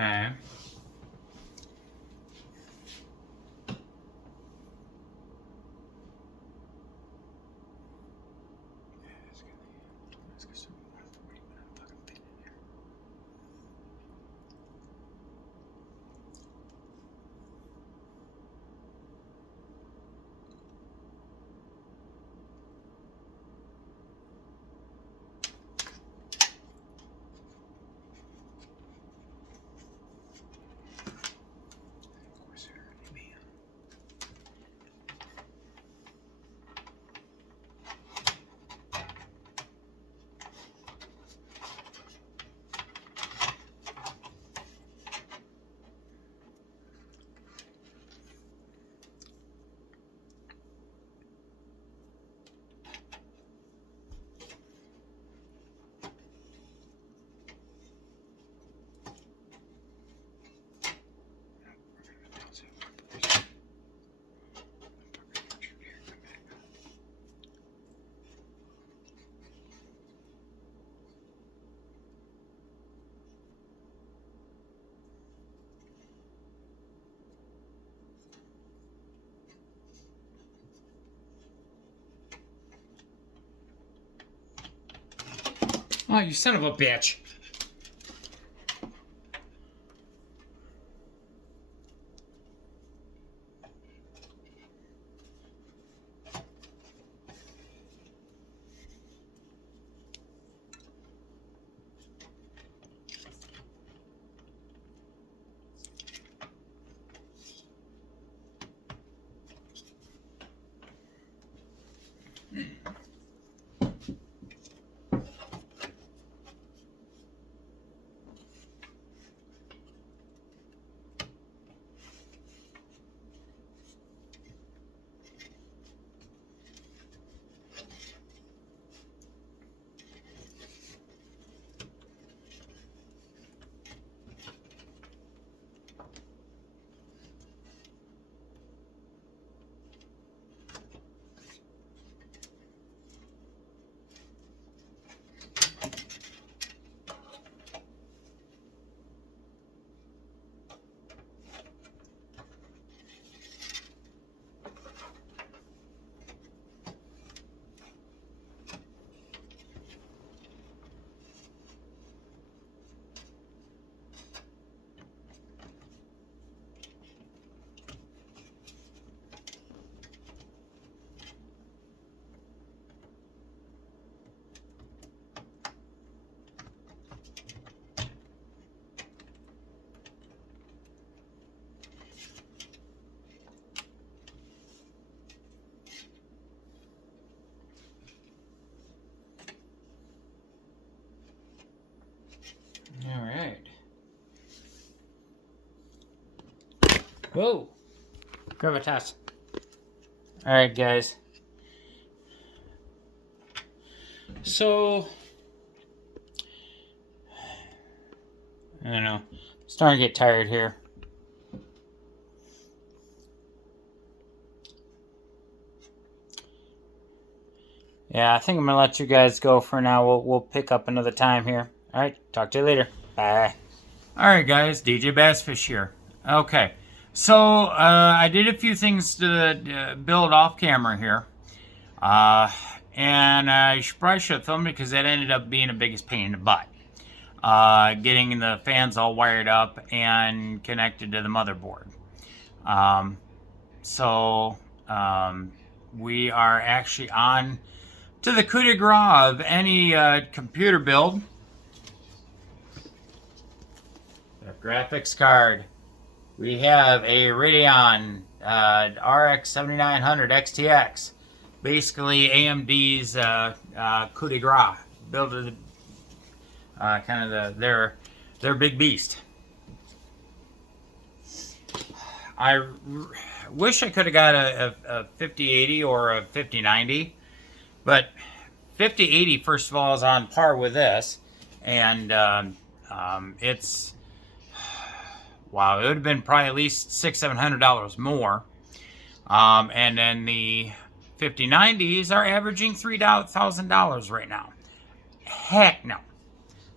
Okay. Oh, you son of a bitch. All right. Whoa. Gravitas. All right, guys. So, I don't know. I'm starting to get tired here. Yeah, I think I'm gonna let you guys go for now. We'll pick up another time here. All right, talk to you later. Bye. All right, guys. DJ Bassfish here. Okay, so I did a few things to build off camera here, and I probably should have filmed it because that ended up being the biggest pain in the butt. Getting the fans all wired up and connected to the motherboard. We are actually on to the coup de grace of any computer build. The graphics card. We have a Radeon RX 7900 XTX. Basically AMD's coup de grace. Build of the, kind of their big beast. I wish I could have got a 5080 or a 5090, but 5080 first of all is on par with this, and it's wow, it would have been probably at least $600-700 more, and then the 5090s are averaging $3,000 right now. Heck no.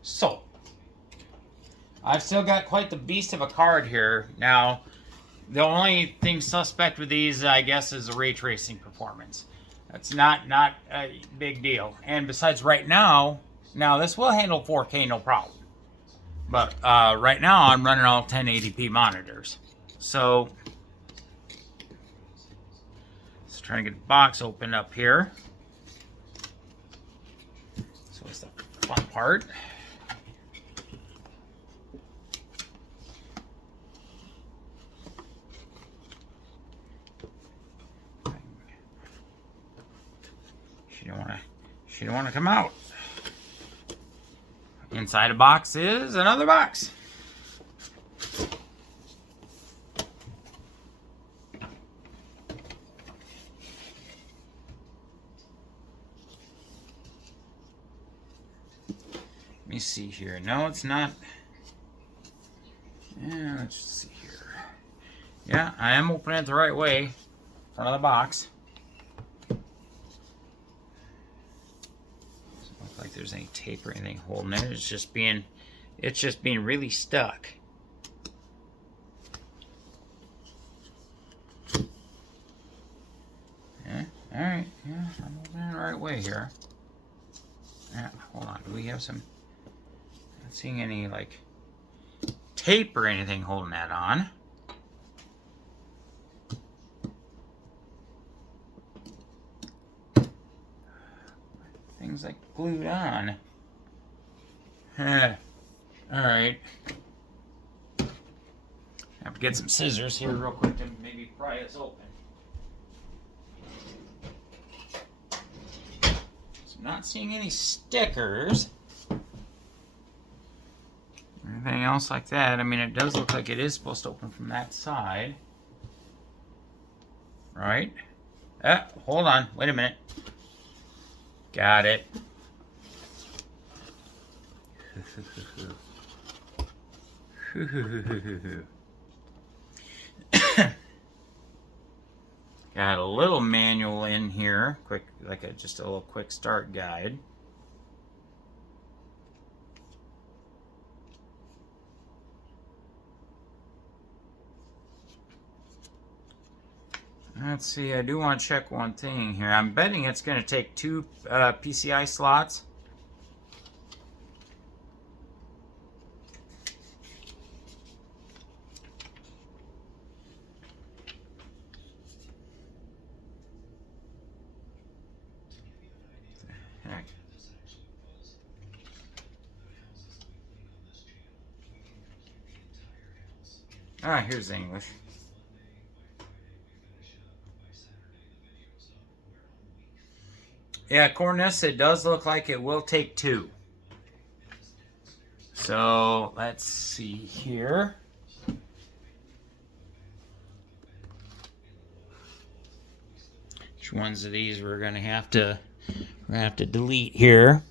So I've still got quite the beast of a card here. Now, the only thing suspect with these, I guess, is the ray tracing performance. That's not a big deal. And besides, right now this will handle 4K no problem. But right now I'm running all 1080p monitors. So let's try to get the box opened up here. So it's the fun part. She don't want to come out. Inside a box is another box. Let me see here. No, it's not. Yeah, let's just see here. Yeah, I am opening it the right way. Front of the box. Like there's any tape or anything holding it. It's just being really stuck. Yeah, all right. Yeah, I'm moving the right way here. Yeah, hold on. Do we have some? Not seeing any like tape or anything holding that on. Things like glued on. All right. Have to get some scissors here real quick to maybe pry this open. So I'm not seeing any stickers. Anything else like that. I mean, it does look like it is supposed to open from that side. Right? Hold on. Wait a minute. Got it. Got a little manual in here, quick, like just a little quick start guide. Let's see, I do want to check one thing here. I'm betting it's going to take 2 PCI slots. Here's the English. Yeah, Cornus, it does look like it will take 2. So, let's see here. Which ones of these we're going to have to delete here.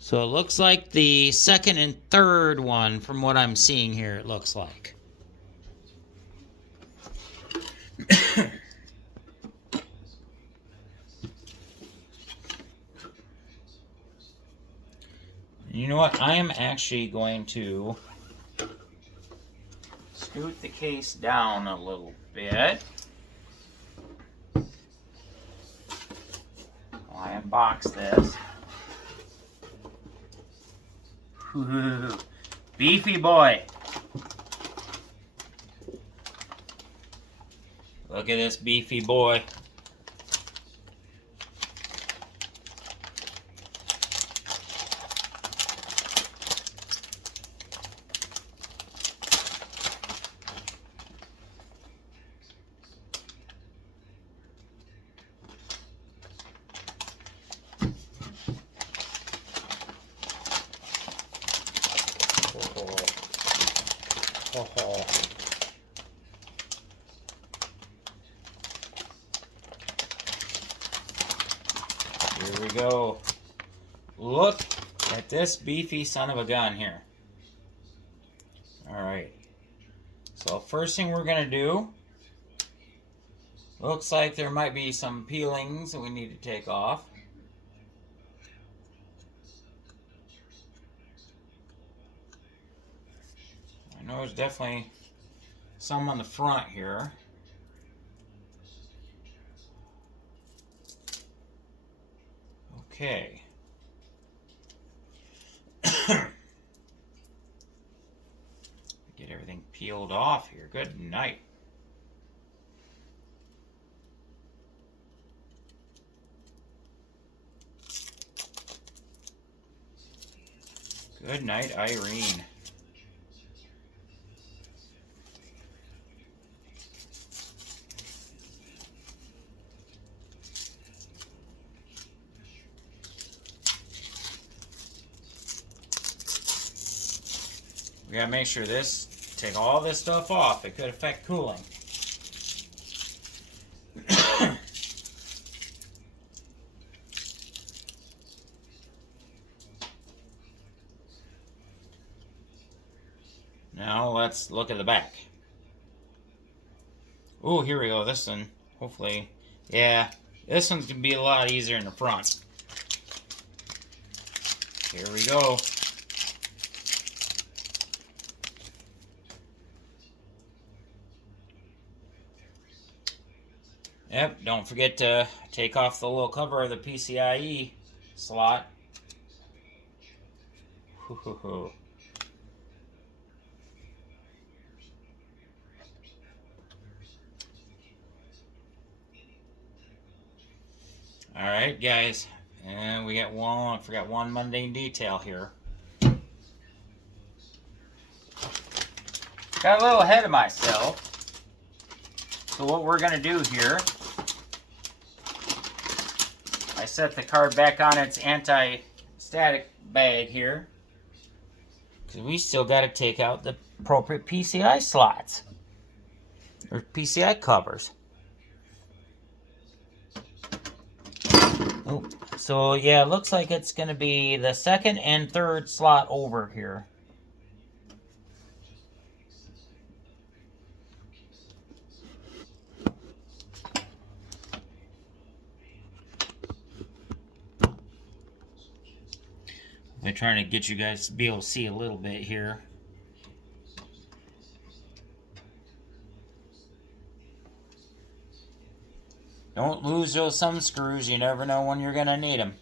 So it looks like the second and third one, from what I'm seeing here, it looks like. You know what? I am actually going to scoot the case down a little bit. While I unbox this. Ooh, beefy boy. Look at this beefy boy. Here we go. Look at this beefy son of a gun here. Alright. So first thing we're going to do, looks like there might be some peelings that we need to take off. know there's definitely some on the front here. Okay. Get everything peeled off here. Good night. Good night, Irene. We gotta make sure take all this stuff off. It could affect cooling. Now let's look at the back. Oh, here we go. This one, hopefully, yeah, this one's gonna be a lot easier in the front. Here we go. Yep, don't forget to take off the little cover of the PCIe slot. Alright, guys. And we got one, I forgot one mundane detail here. Got a little ahead of myself. So what we're going to do here, I set the card back on its anti-static bag here. Because we still got to take out the appropriate PCI slots. Or PCI covers. Oh, so yeah, it looks like it's going to be the second and third slot over here. I'm trying to get you guys to be able to see a little bit here. Don't lose those thumb screws. You never know when you're going to need them.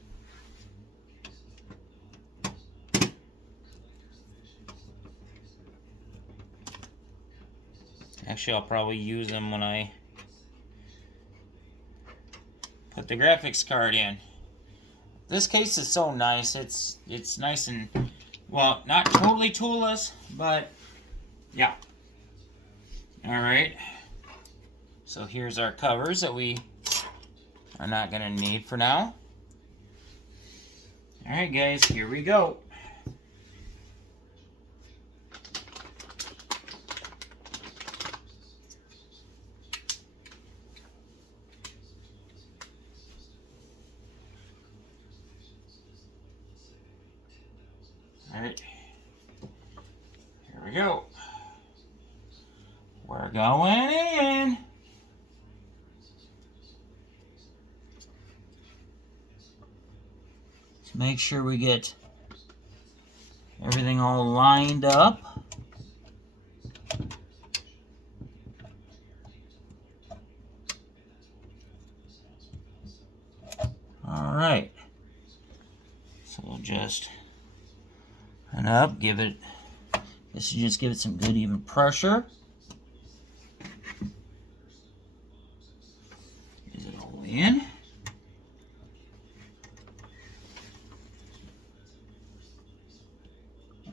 Actually, I'll probably use them when I put the graphics card in. This case is so nice. It's nice and, well, not totally toolless, but yeah. Alright. So here's our covers that we are not going to need for now. Alright guys, here we go. Alright, here we go. We're going in. Let's make sure we get everything all lined up. Alright, so we'll just and up, give it, this should just give it some good even pressure. Is it all in?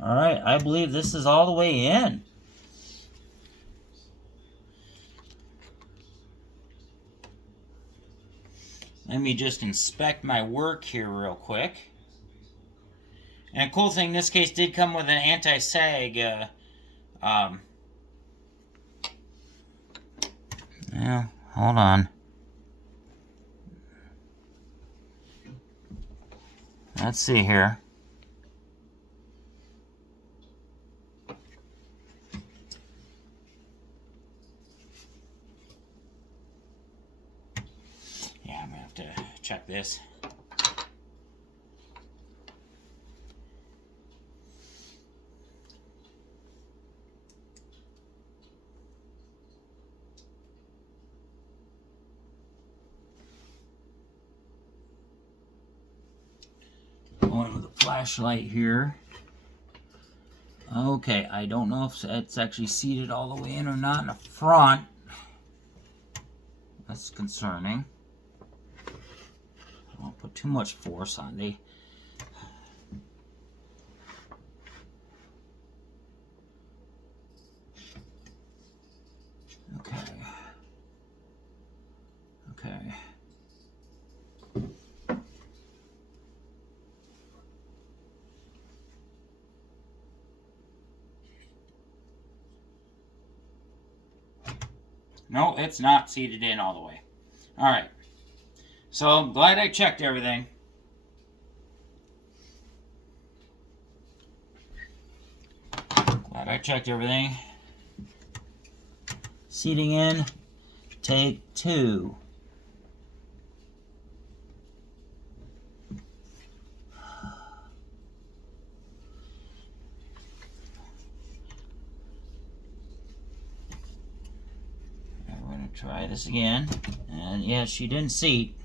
Alright, I believe this is all the way in. Let me just inspect my work here real quick. And a cool thing, this case did come with an anti-sag. Yeah, hold on. Let's see here. Yeah, I'm gonna have to check this. flashlight here. Okay, I don't know if it's actually seated all the way in or not in the front. That's concerning. I won't put too much force on it. Okay. Okay. No, it's not seated in all the way. All right. So I'm glad I checked everything. Glad I checked everything. Seating in. Take 2. We're going to try this again. And yeah, she didn't seat.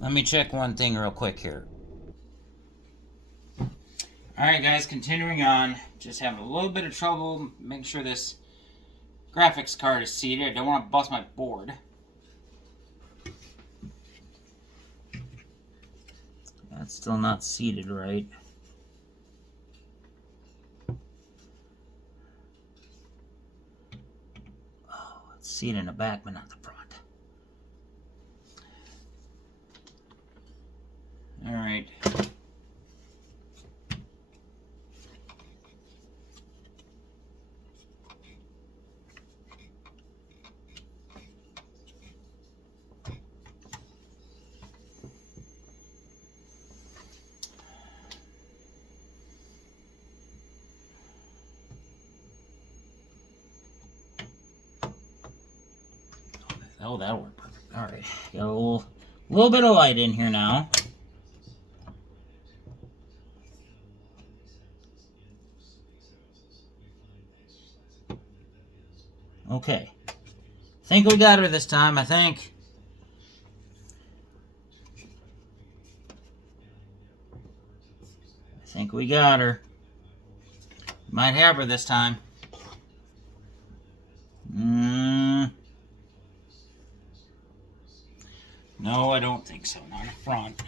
Let me check one thing real quick here. Alright guys, continuing on. Just having a little bit of trouble making sure this graphics card is seated. I don't want to bust my board. That's still not seated right. Oh, it's seated in the back but not the front. Alright. Oh, that'll work perfect. Alright. Got a little bit of light in here now. Okay. Think we got her this time, I think. I think we got her. Might have her this time. No, I don't think so. Not in the front.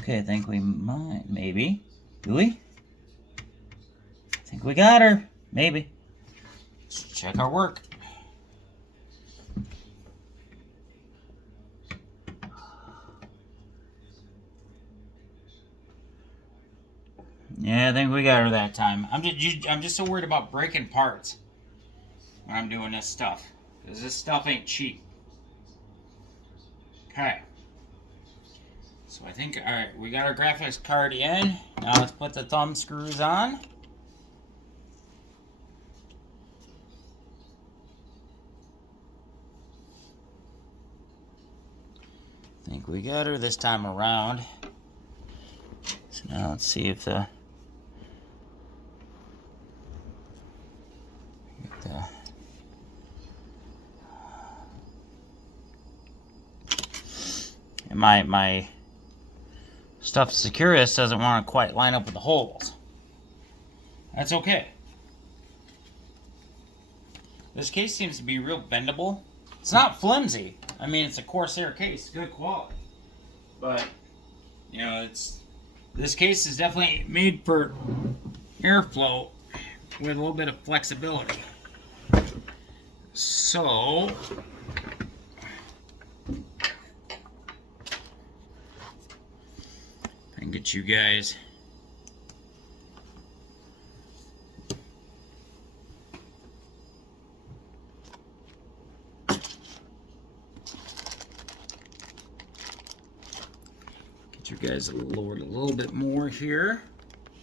Okay, I think we might, maybe. Do we? I think we got her. Maybe. Let's check our work. Yeah, I think we got her that time. I'm just so worried about breaking parts when I'm doing this stuff. Because this stuff ain't cheap. Okay. So I think, alright, we got our graphics card in. Now let's put the thumb screws on. I think we got her this time around. So now let's see if the and my stuff Securus doesn't want to quite line up with the holes. That's okay. This case seems to be real bendable. It's not flimsy. I mean, it's a Corsair case, good quality. But, you know, this case is definitely made for airflow with a little bit of flexibility. So, I can get you guys guys lower it a little bit more here.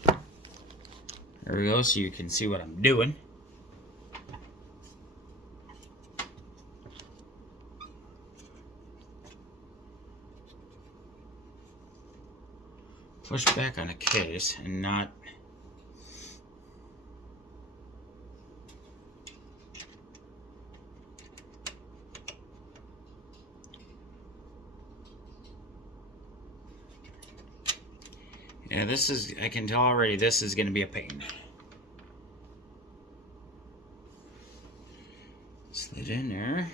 There we go, so you can see what I'm doing. Push back on a case and not... Yeah, this is, I can tell already, this is going to be a pain. Slid in there.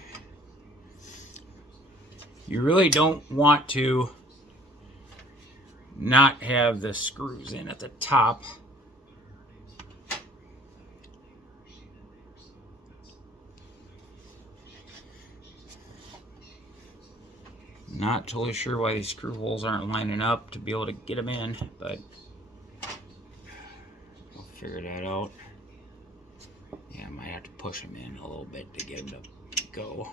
You really don't want to not have the screws in at the top. Not totally sure why these screw holes aren't lining up to be able to get them in, but we'll figure that out. Yeah, I might have to push them in a little bit to get them to go.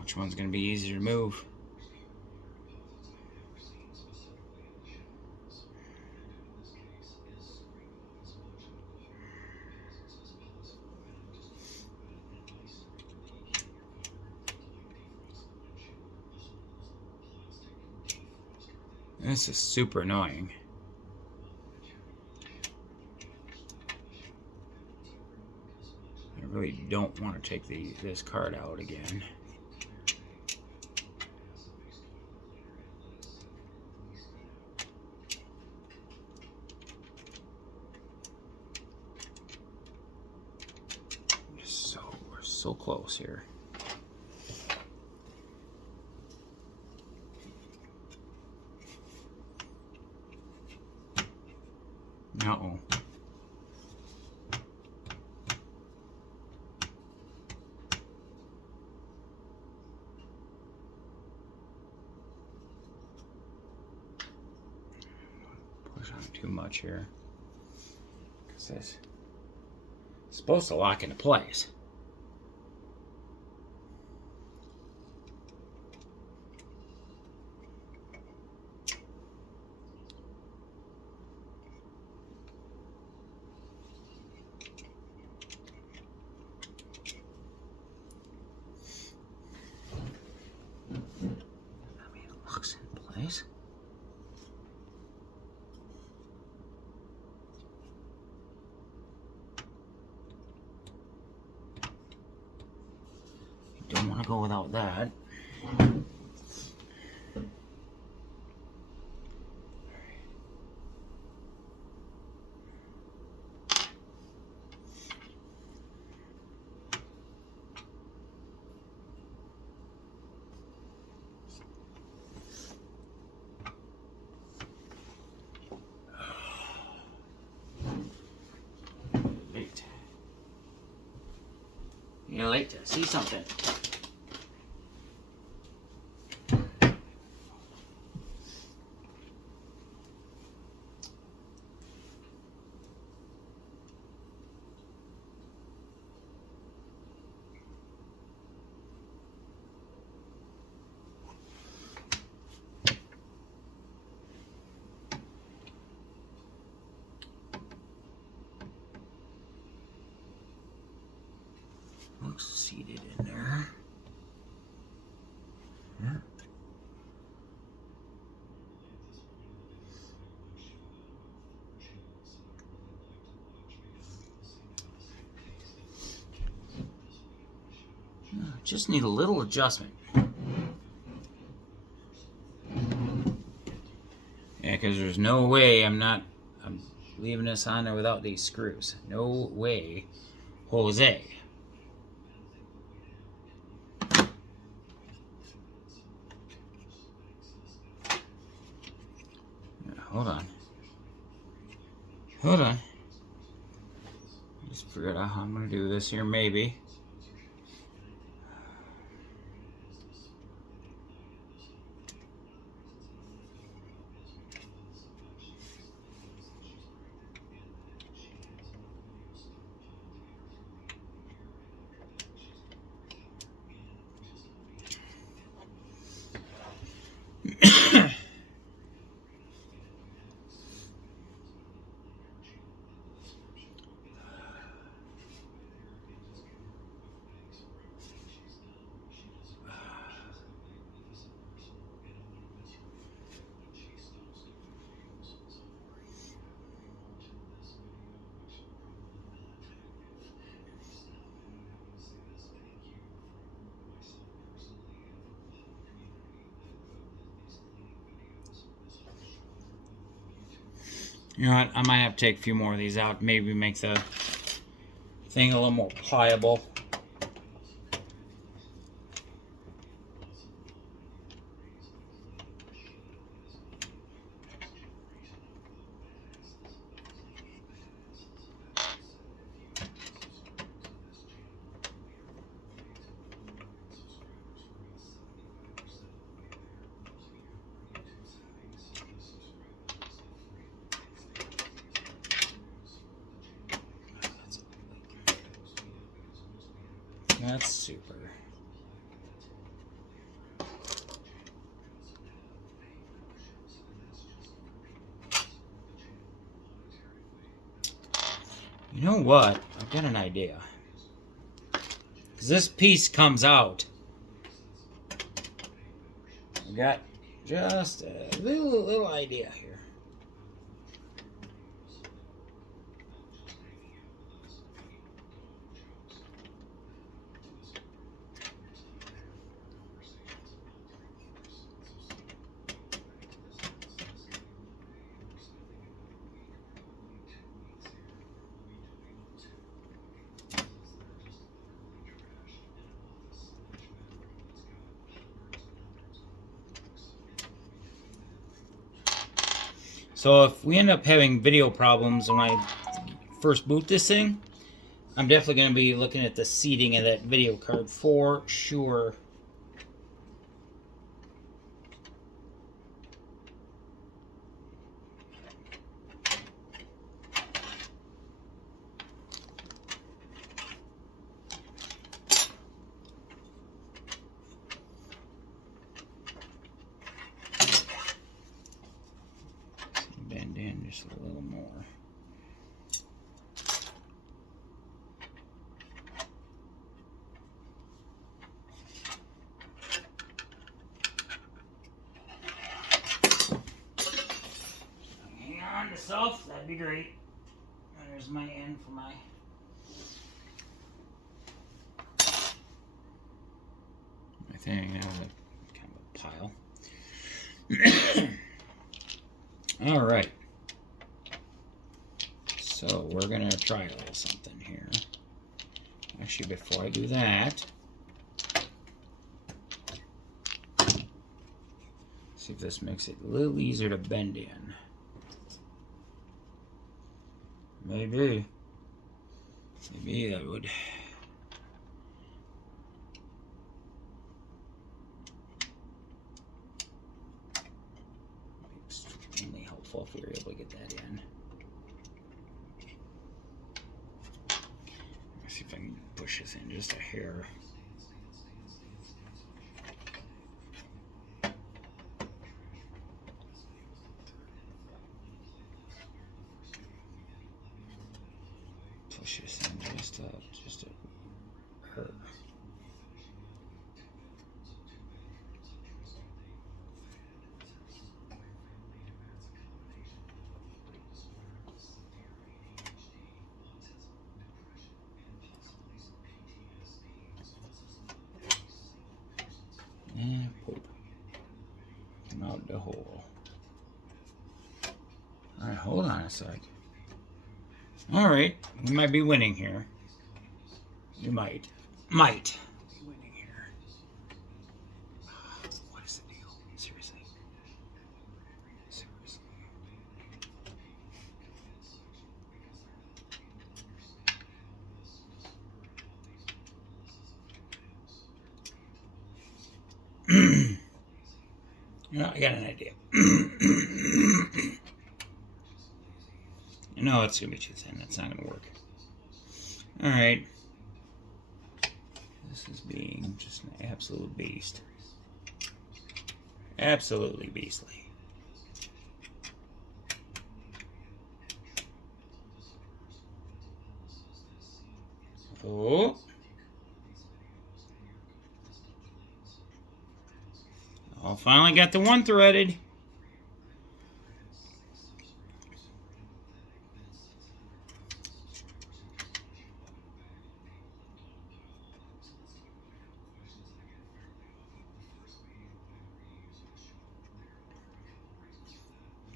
Which one's going to be easier to move? This is super annoying. I really don't want to take this card out again. We're so close here. Uh-oh. Push on too much here. Because this is supposed to lock into place. Place. You don't want to go without that. You're late to see something. Looks seated in there. Yeah. Just need a little adjustment. Yeah, because there's no way I'm leaving this on there without these screws. No way, Jose. hold on. Hold on. Just figured out how I'm going to do this here, maybe. You know what? I might have to take a few more of these out. Maybe make the thing a little more pliable. That's super. You know what? I've got an idea. Because this piece comes out. I've got just a little idea here. So if we end up having video problems when I first boot this thing, I'm definitely going to be looking at the seating of that video card for sure. Bend in just a little more. Hang on to self, that'd be great. There's my end for my thing. That was a kind of a pile. All right. So we're gonna try a little something here. Actually, before I do that, see if this makes it a little easier to bend in. Maybe that would. Be extremely helpful if we were able to get that in. Let's see if I can push this in just a hair. Push this in just a hair. And poop. Come out the hole. Alright, hold on a sec. Alright, we might be winning here. We might. Might be winning here. What is the deal? Seriously. Seriously. No, I got an idea. No, it's going to be too thin. That's not going to work. Alright. This is being just an absolute beast. Absolutely beastly. Oh. Oh, finally got the one threaded.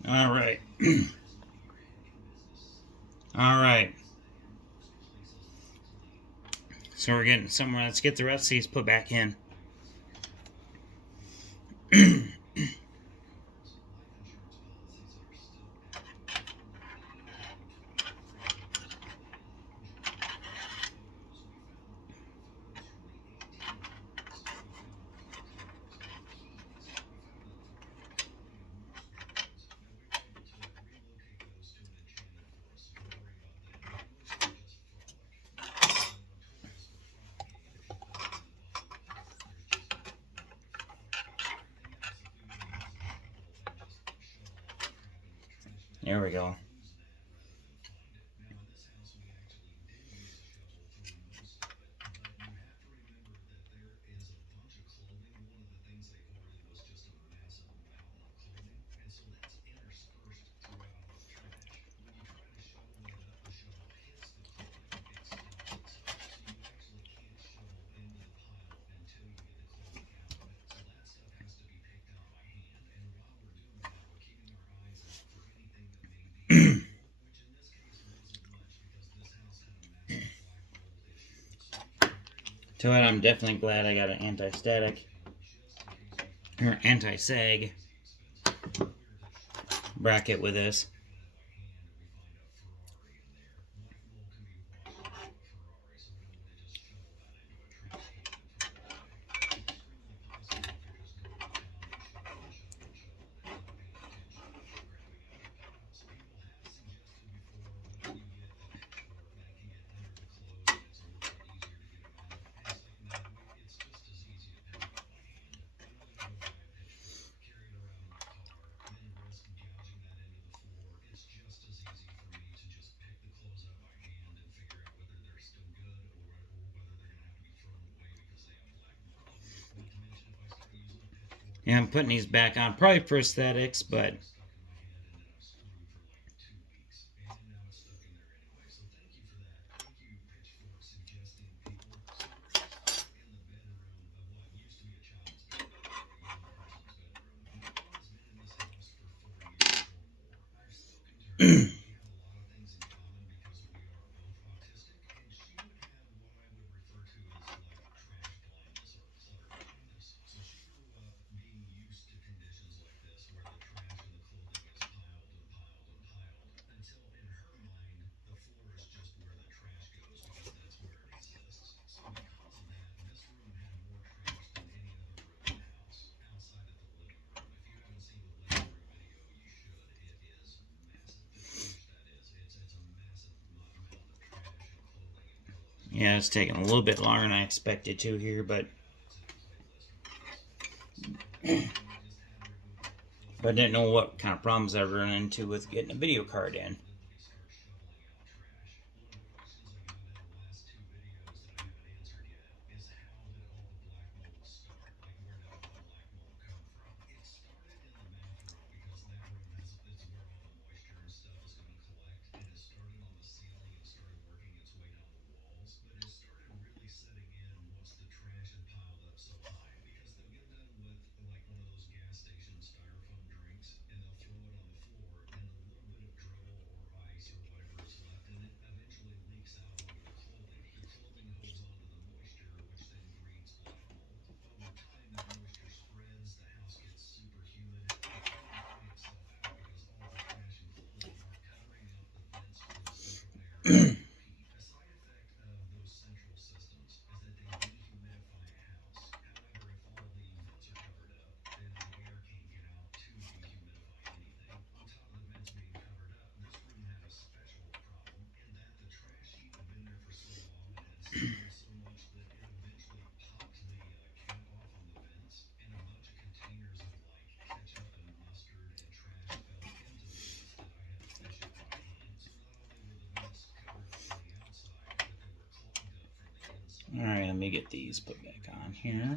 All right. All right. So we're getting somewhere. Let's get the rest of these put back in. There we go. To it, I'm definitely glad I got an anti-static or anti-sag bracket with this. Yeah, I'm putting these back on, probably for aesthetics, but yeah, it's taking a little bit longer than I expected to here, but I didn't know what kind of problems I run into with getting a video card in. All right, let me get these put back on here.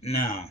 No.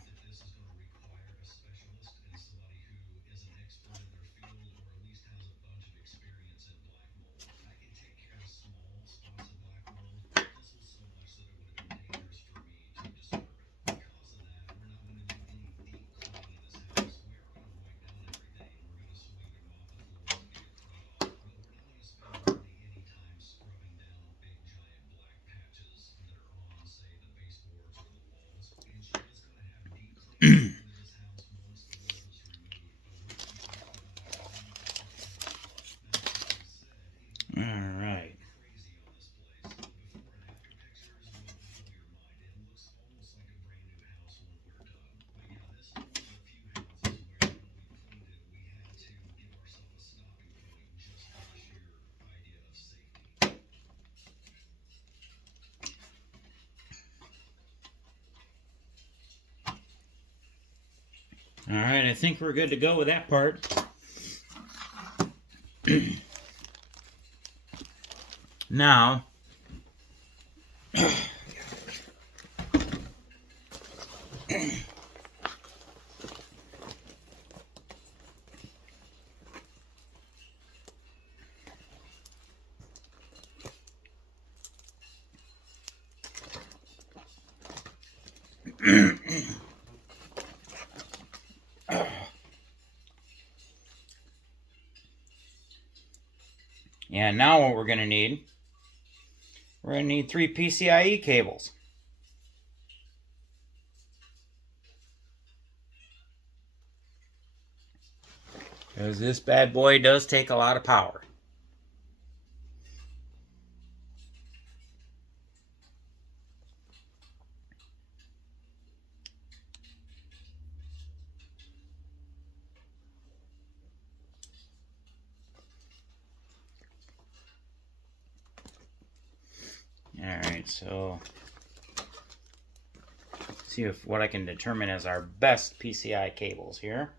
All right. All right, I think we're good to go with that part. Now, yeah, now what we're going to need, we're going to need 3 PCIe cables. Because this bad boy does take a lot of power. Alright, so see if what I can determine as our best PCI cables here.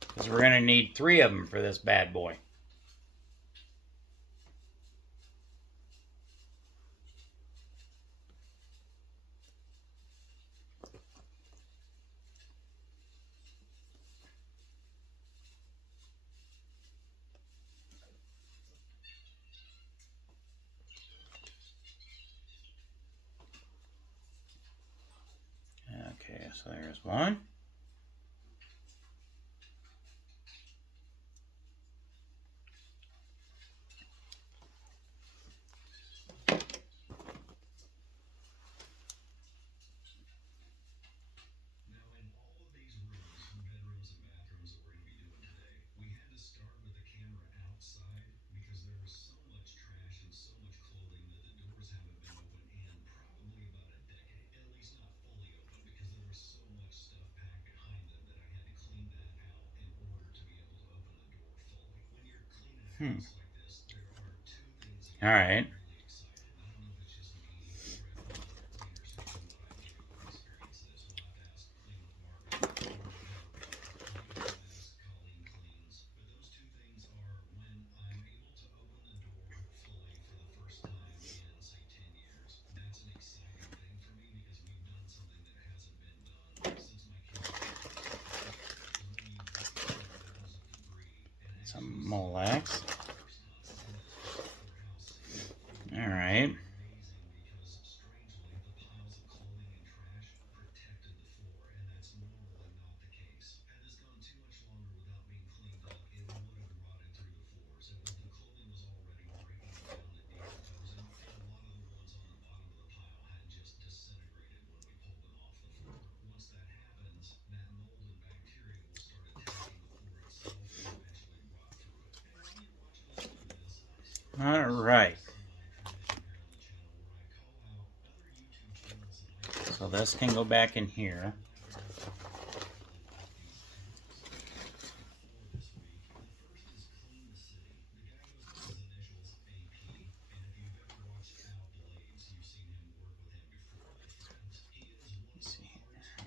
Because we're going to need 3 of them for this bad boy. Okay, so there's one. All right. Some Molex. All right. All right. this can go back in here.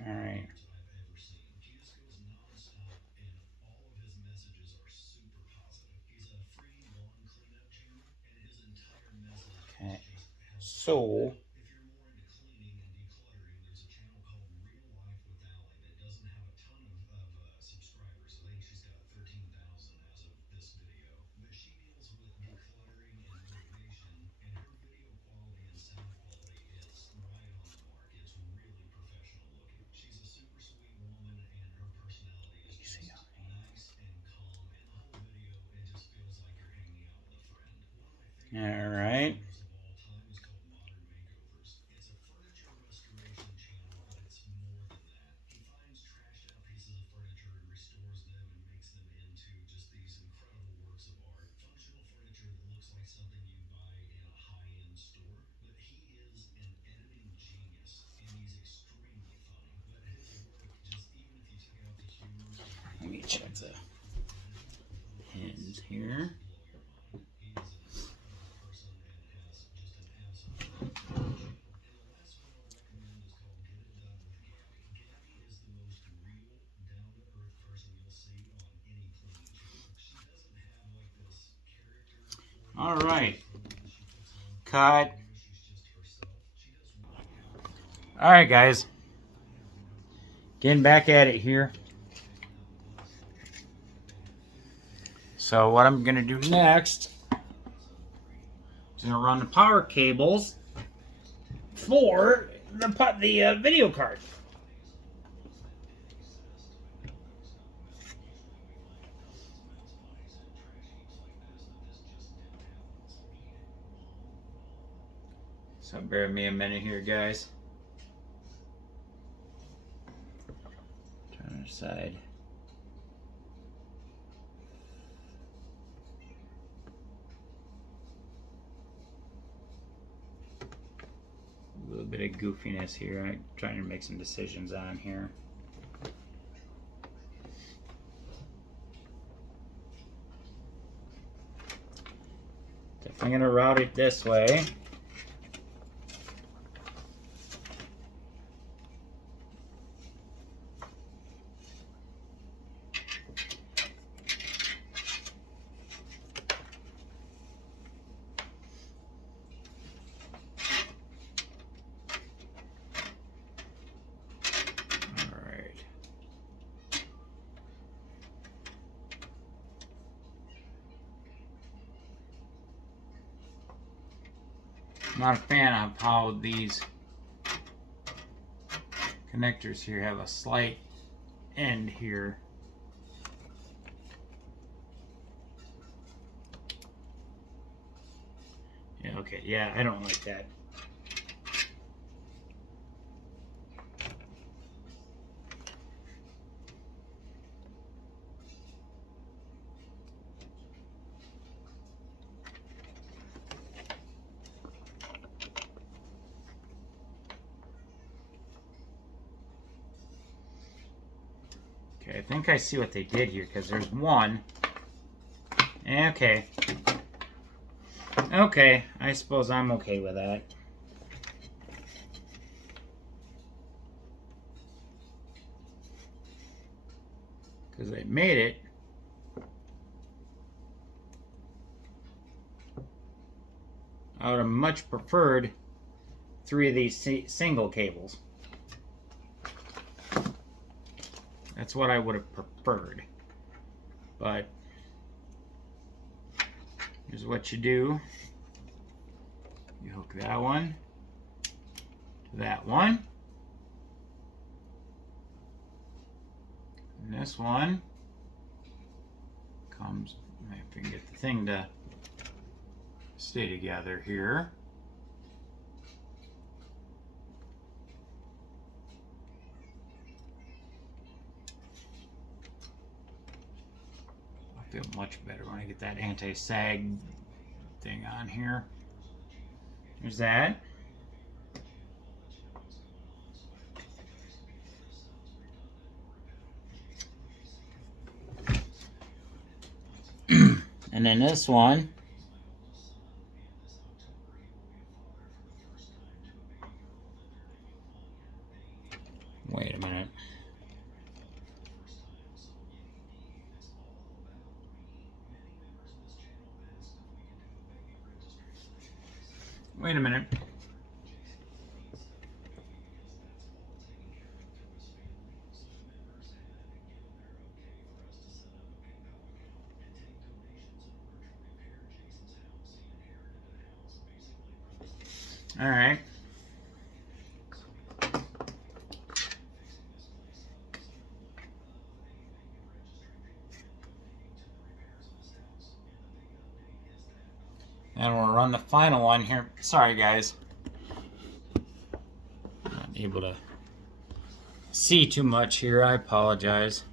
All right. Okay. So all right. Let me check the pins here. All right. Cut. All right, guys. Getting back at it here. So what I'm going to do next is going to run the power cables for the video card. So bear with me a minute here, guys. Turn aside. A little bit of goofiness here. I'm trying to make some decisions on here. Definitely going to route it this way. I'm not a fan of how these connectors here have a slight end here. Yeah, okay, yeah, I don't like that. Okay, I think I see what they did here, because there's one. Okay. Okay, I suppose I'm okay with that. Because they made it I would have much preferred 3 of these single cables. That's what I would have preferred. But here's what you do. You hook that one to that one. And this one comes, if we can get the thing to stay together here. I feel much better when I get that anti-sag thing on here. There's that. And then this one, wait a minute. Wait a minute. All right. And we'll run the final one here. Sorry, guys. Not able to see too much here. I apologize.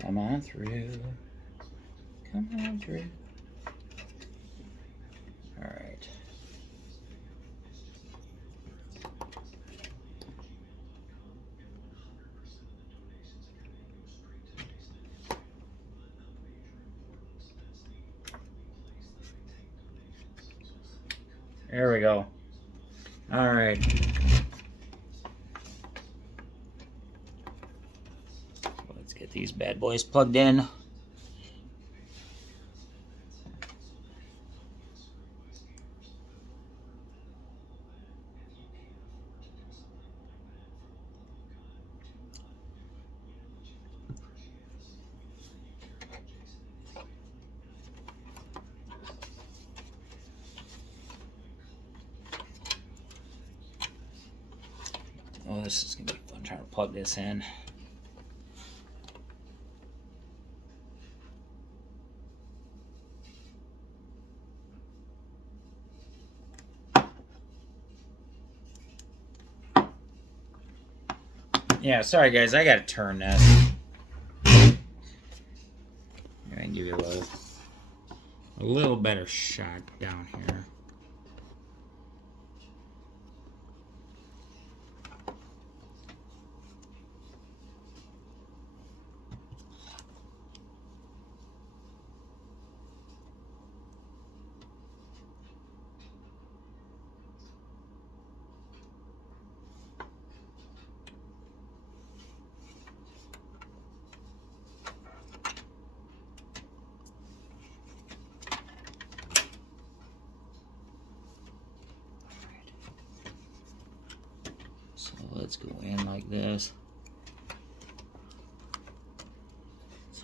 Come on through. Come on through. All right. There we go. All right. Let's get these bad boys plugged in. Oh, this is going to be fun trying to plug this in. Yeah, sorry guys, I got to turn this. I can give you a little better shot down here. So let's go in like this.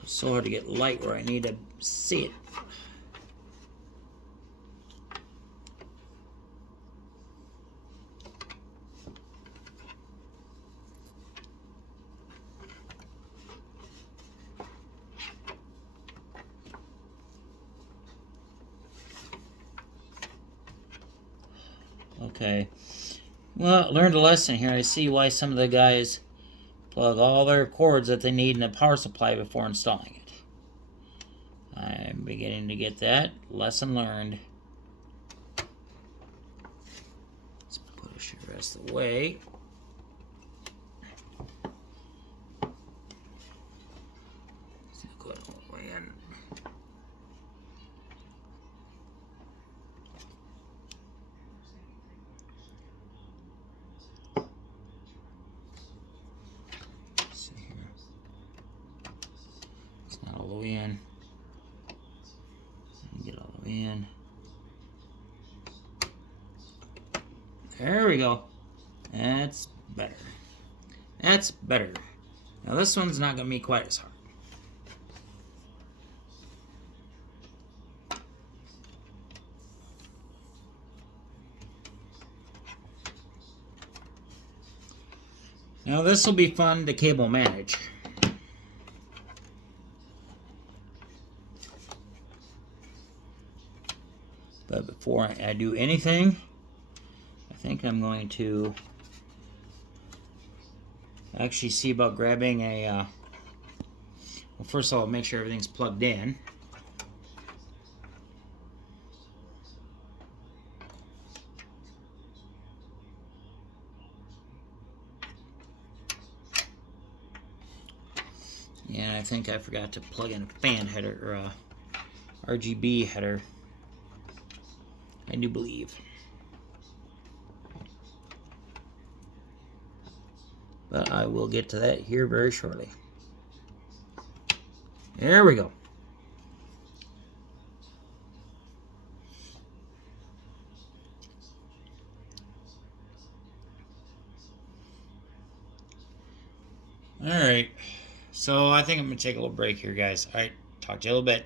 So hard to get light where I need to see it. Okay. Well, learned a lesson here. I see why some of the guys plug all their cords that they need in a power supply before installing it. I'm beginning to get that. Lesson learned. Let's push the rest of the way. Go all the way in. See here. It's not all the way in. Get all the way in. There we go. That's better. That's better. Now this one's not going to be quite as hard. Now this will be fun to cable manage. But before I do anything, I think I'm going to actually see about grabbing a, well, first of all, make sure everything's plugged in. And I think I forgot to plug in a fan header, or a RGB header. I do believe. But I will get to that here very shortly. There we go. Alright. So I think I'm going to take a little break here, guys. Alright, talk to you in a little bit.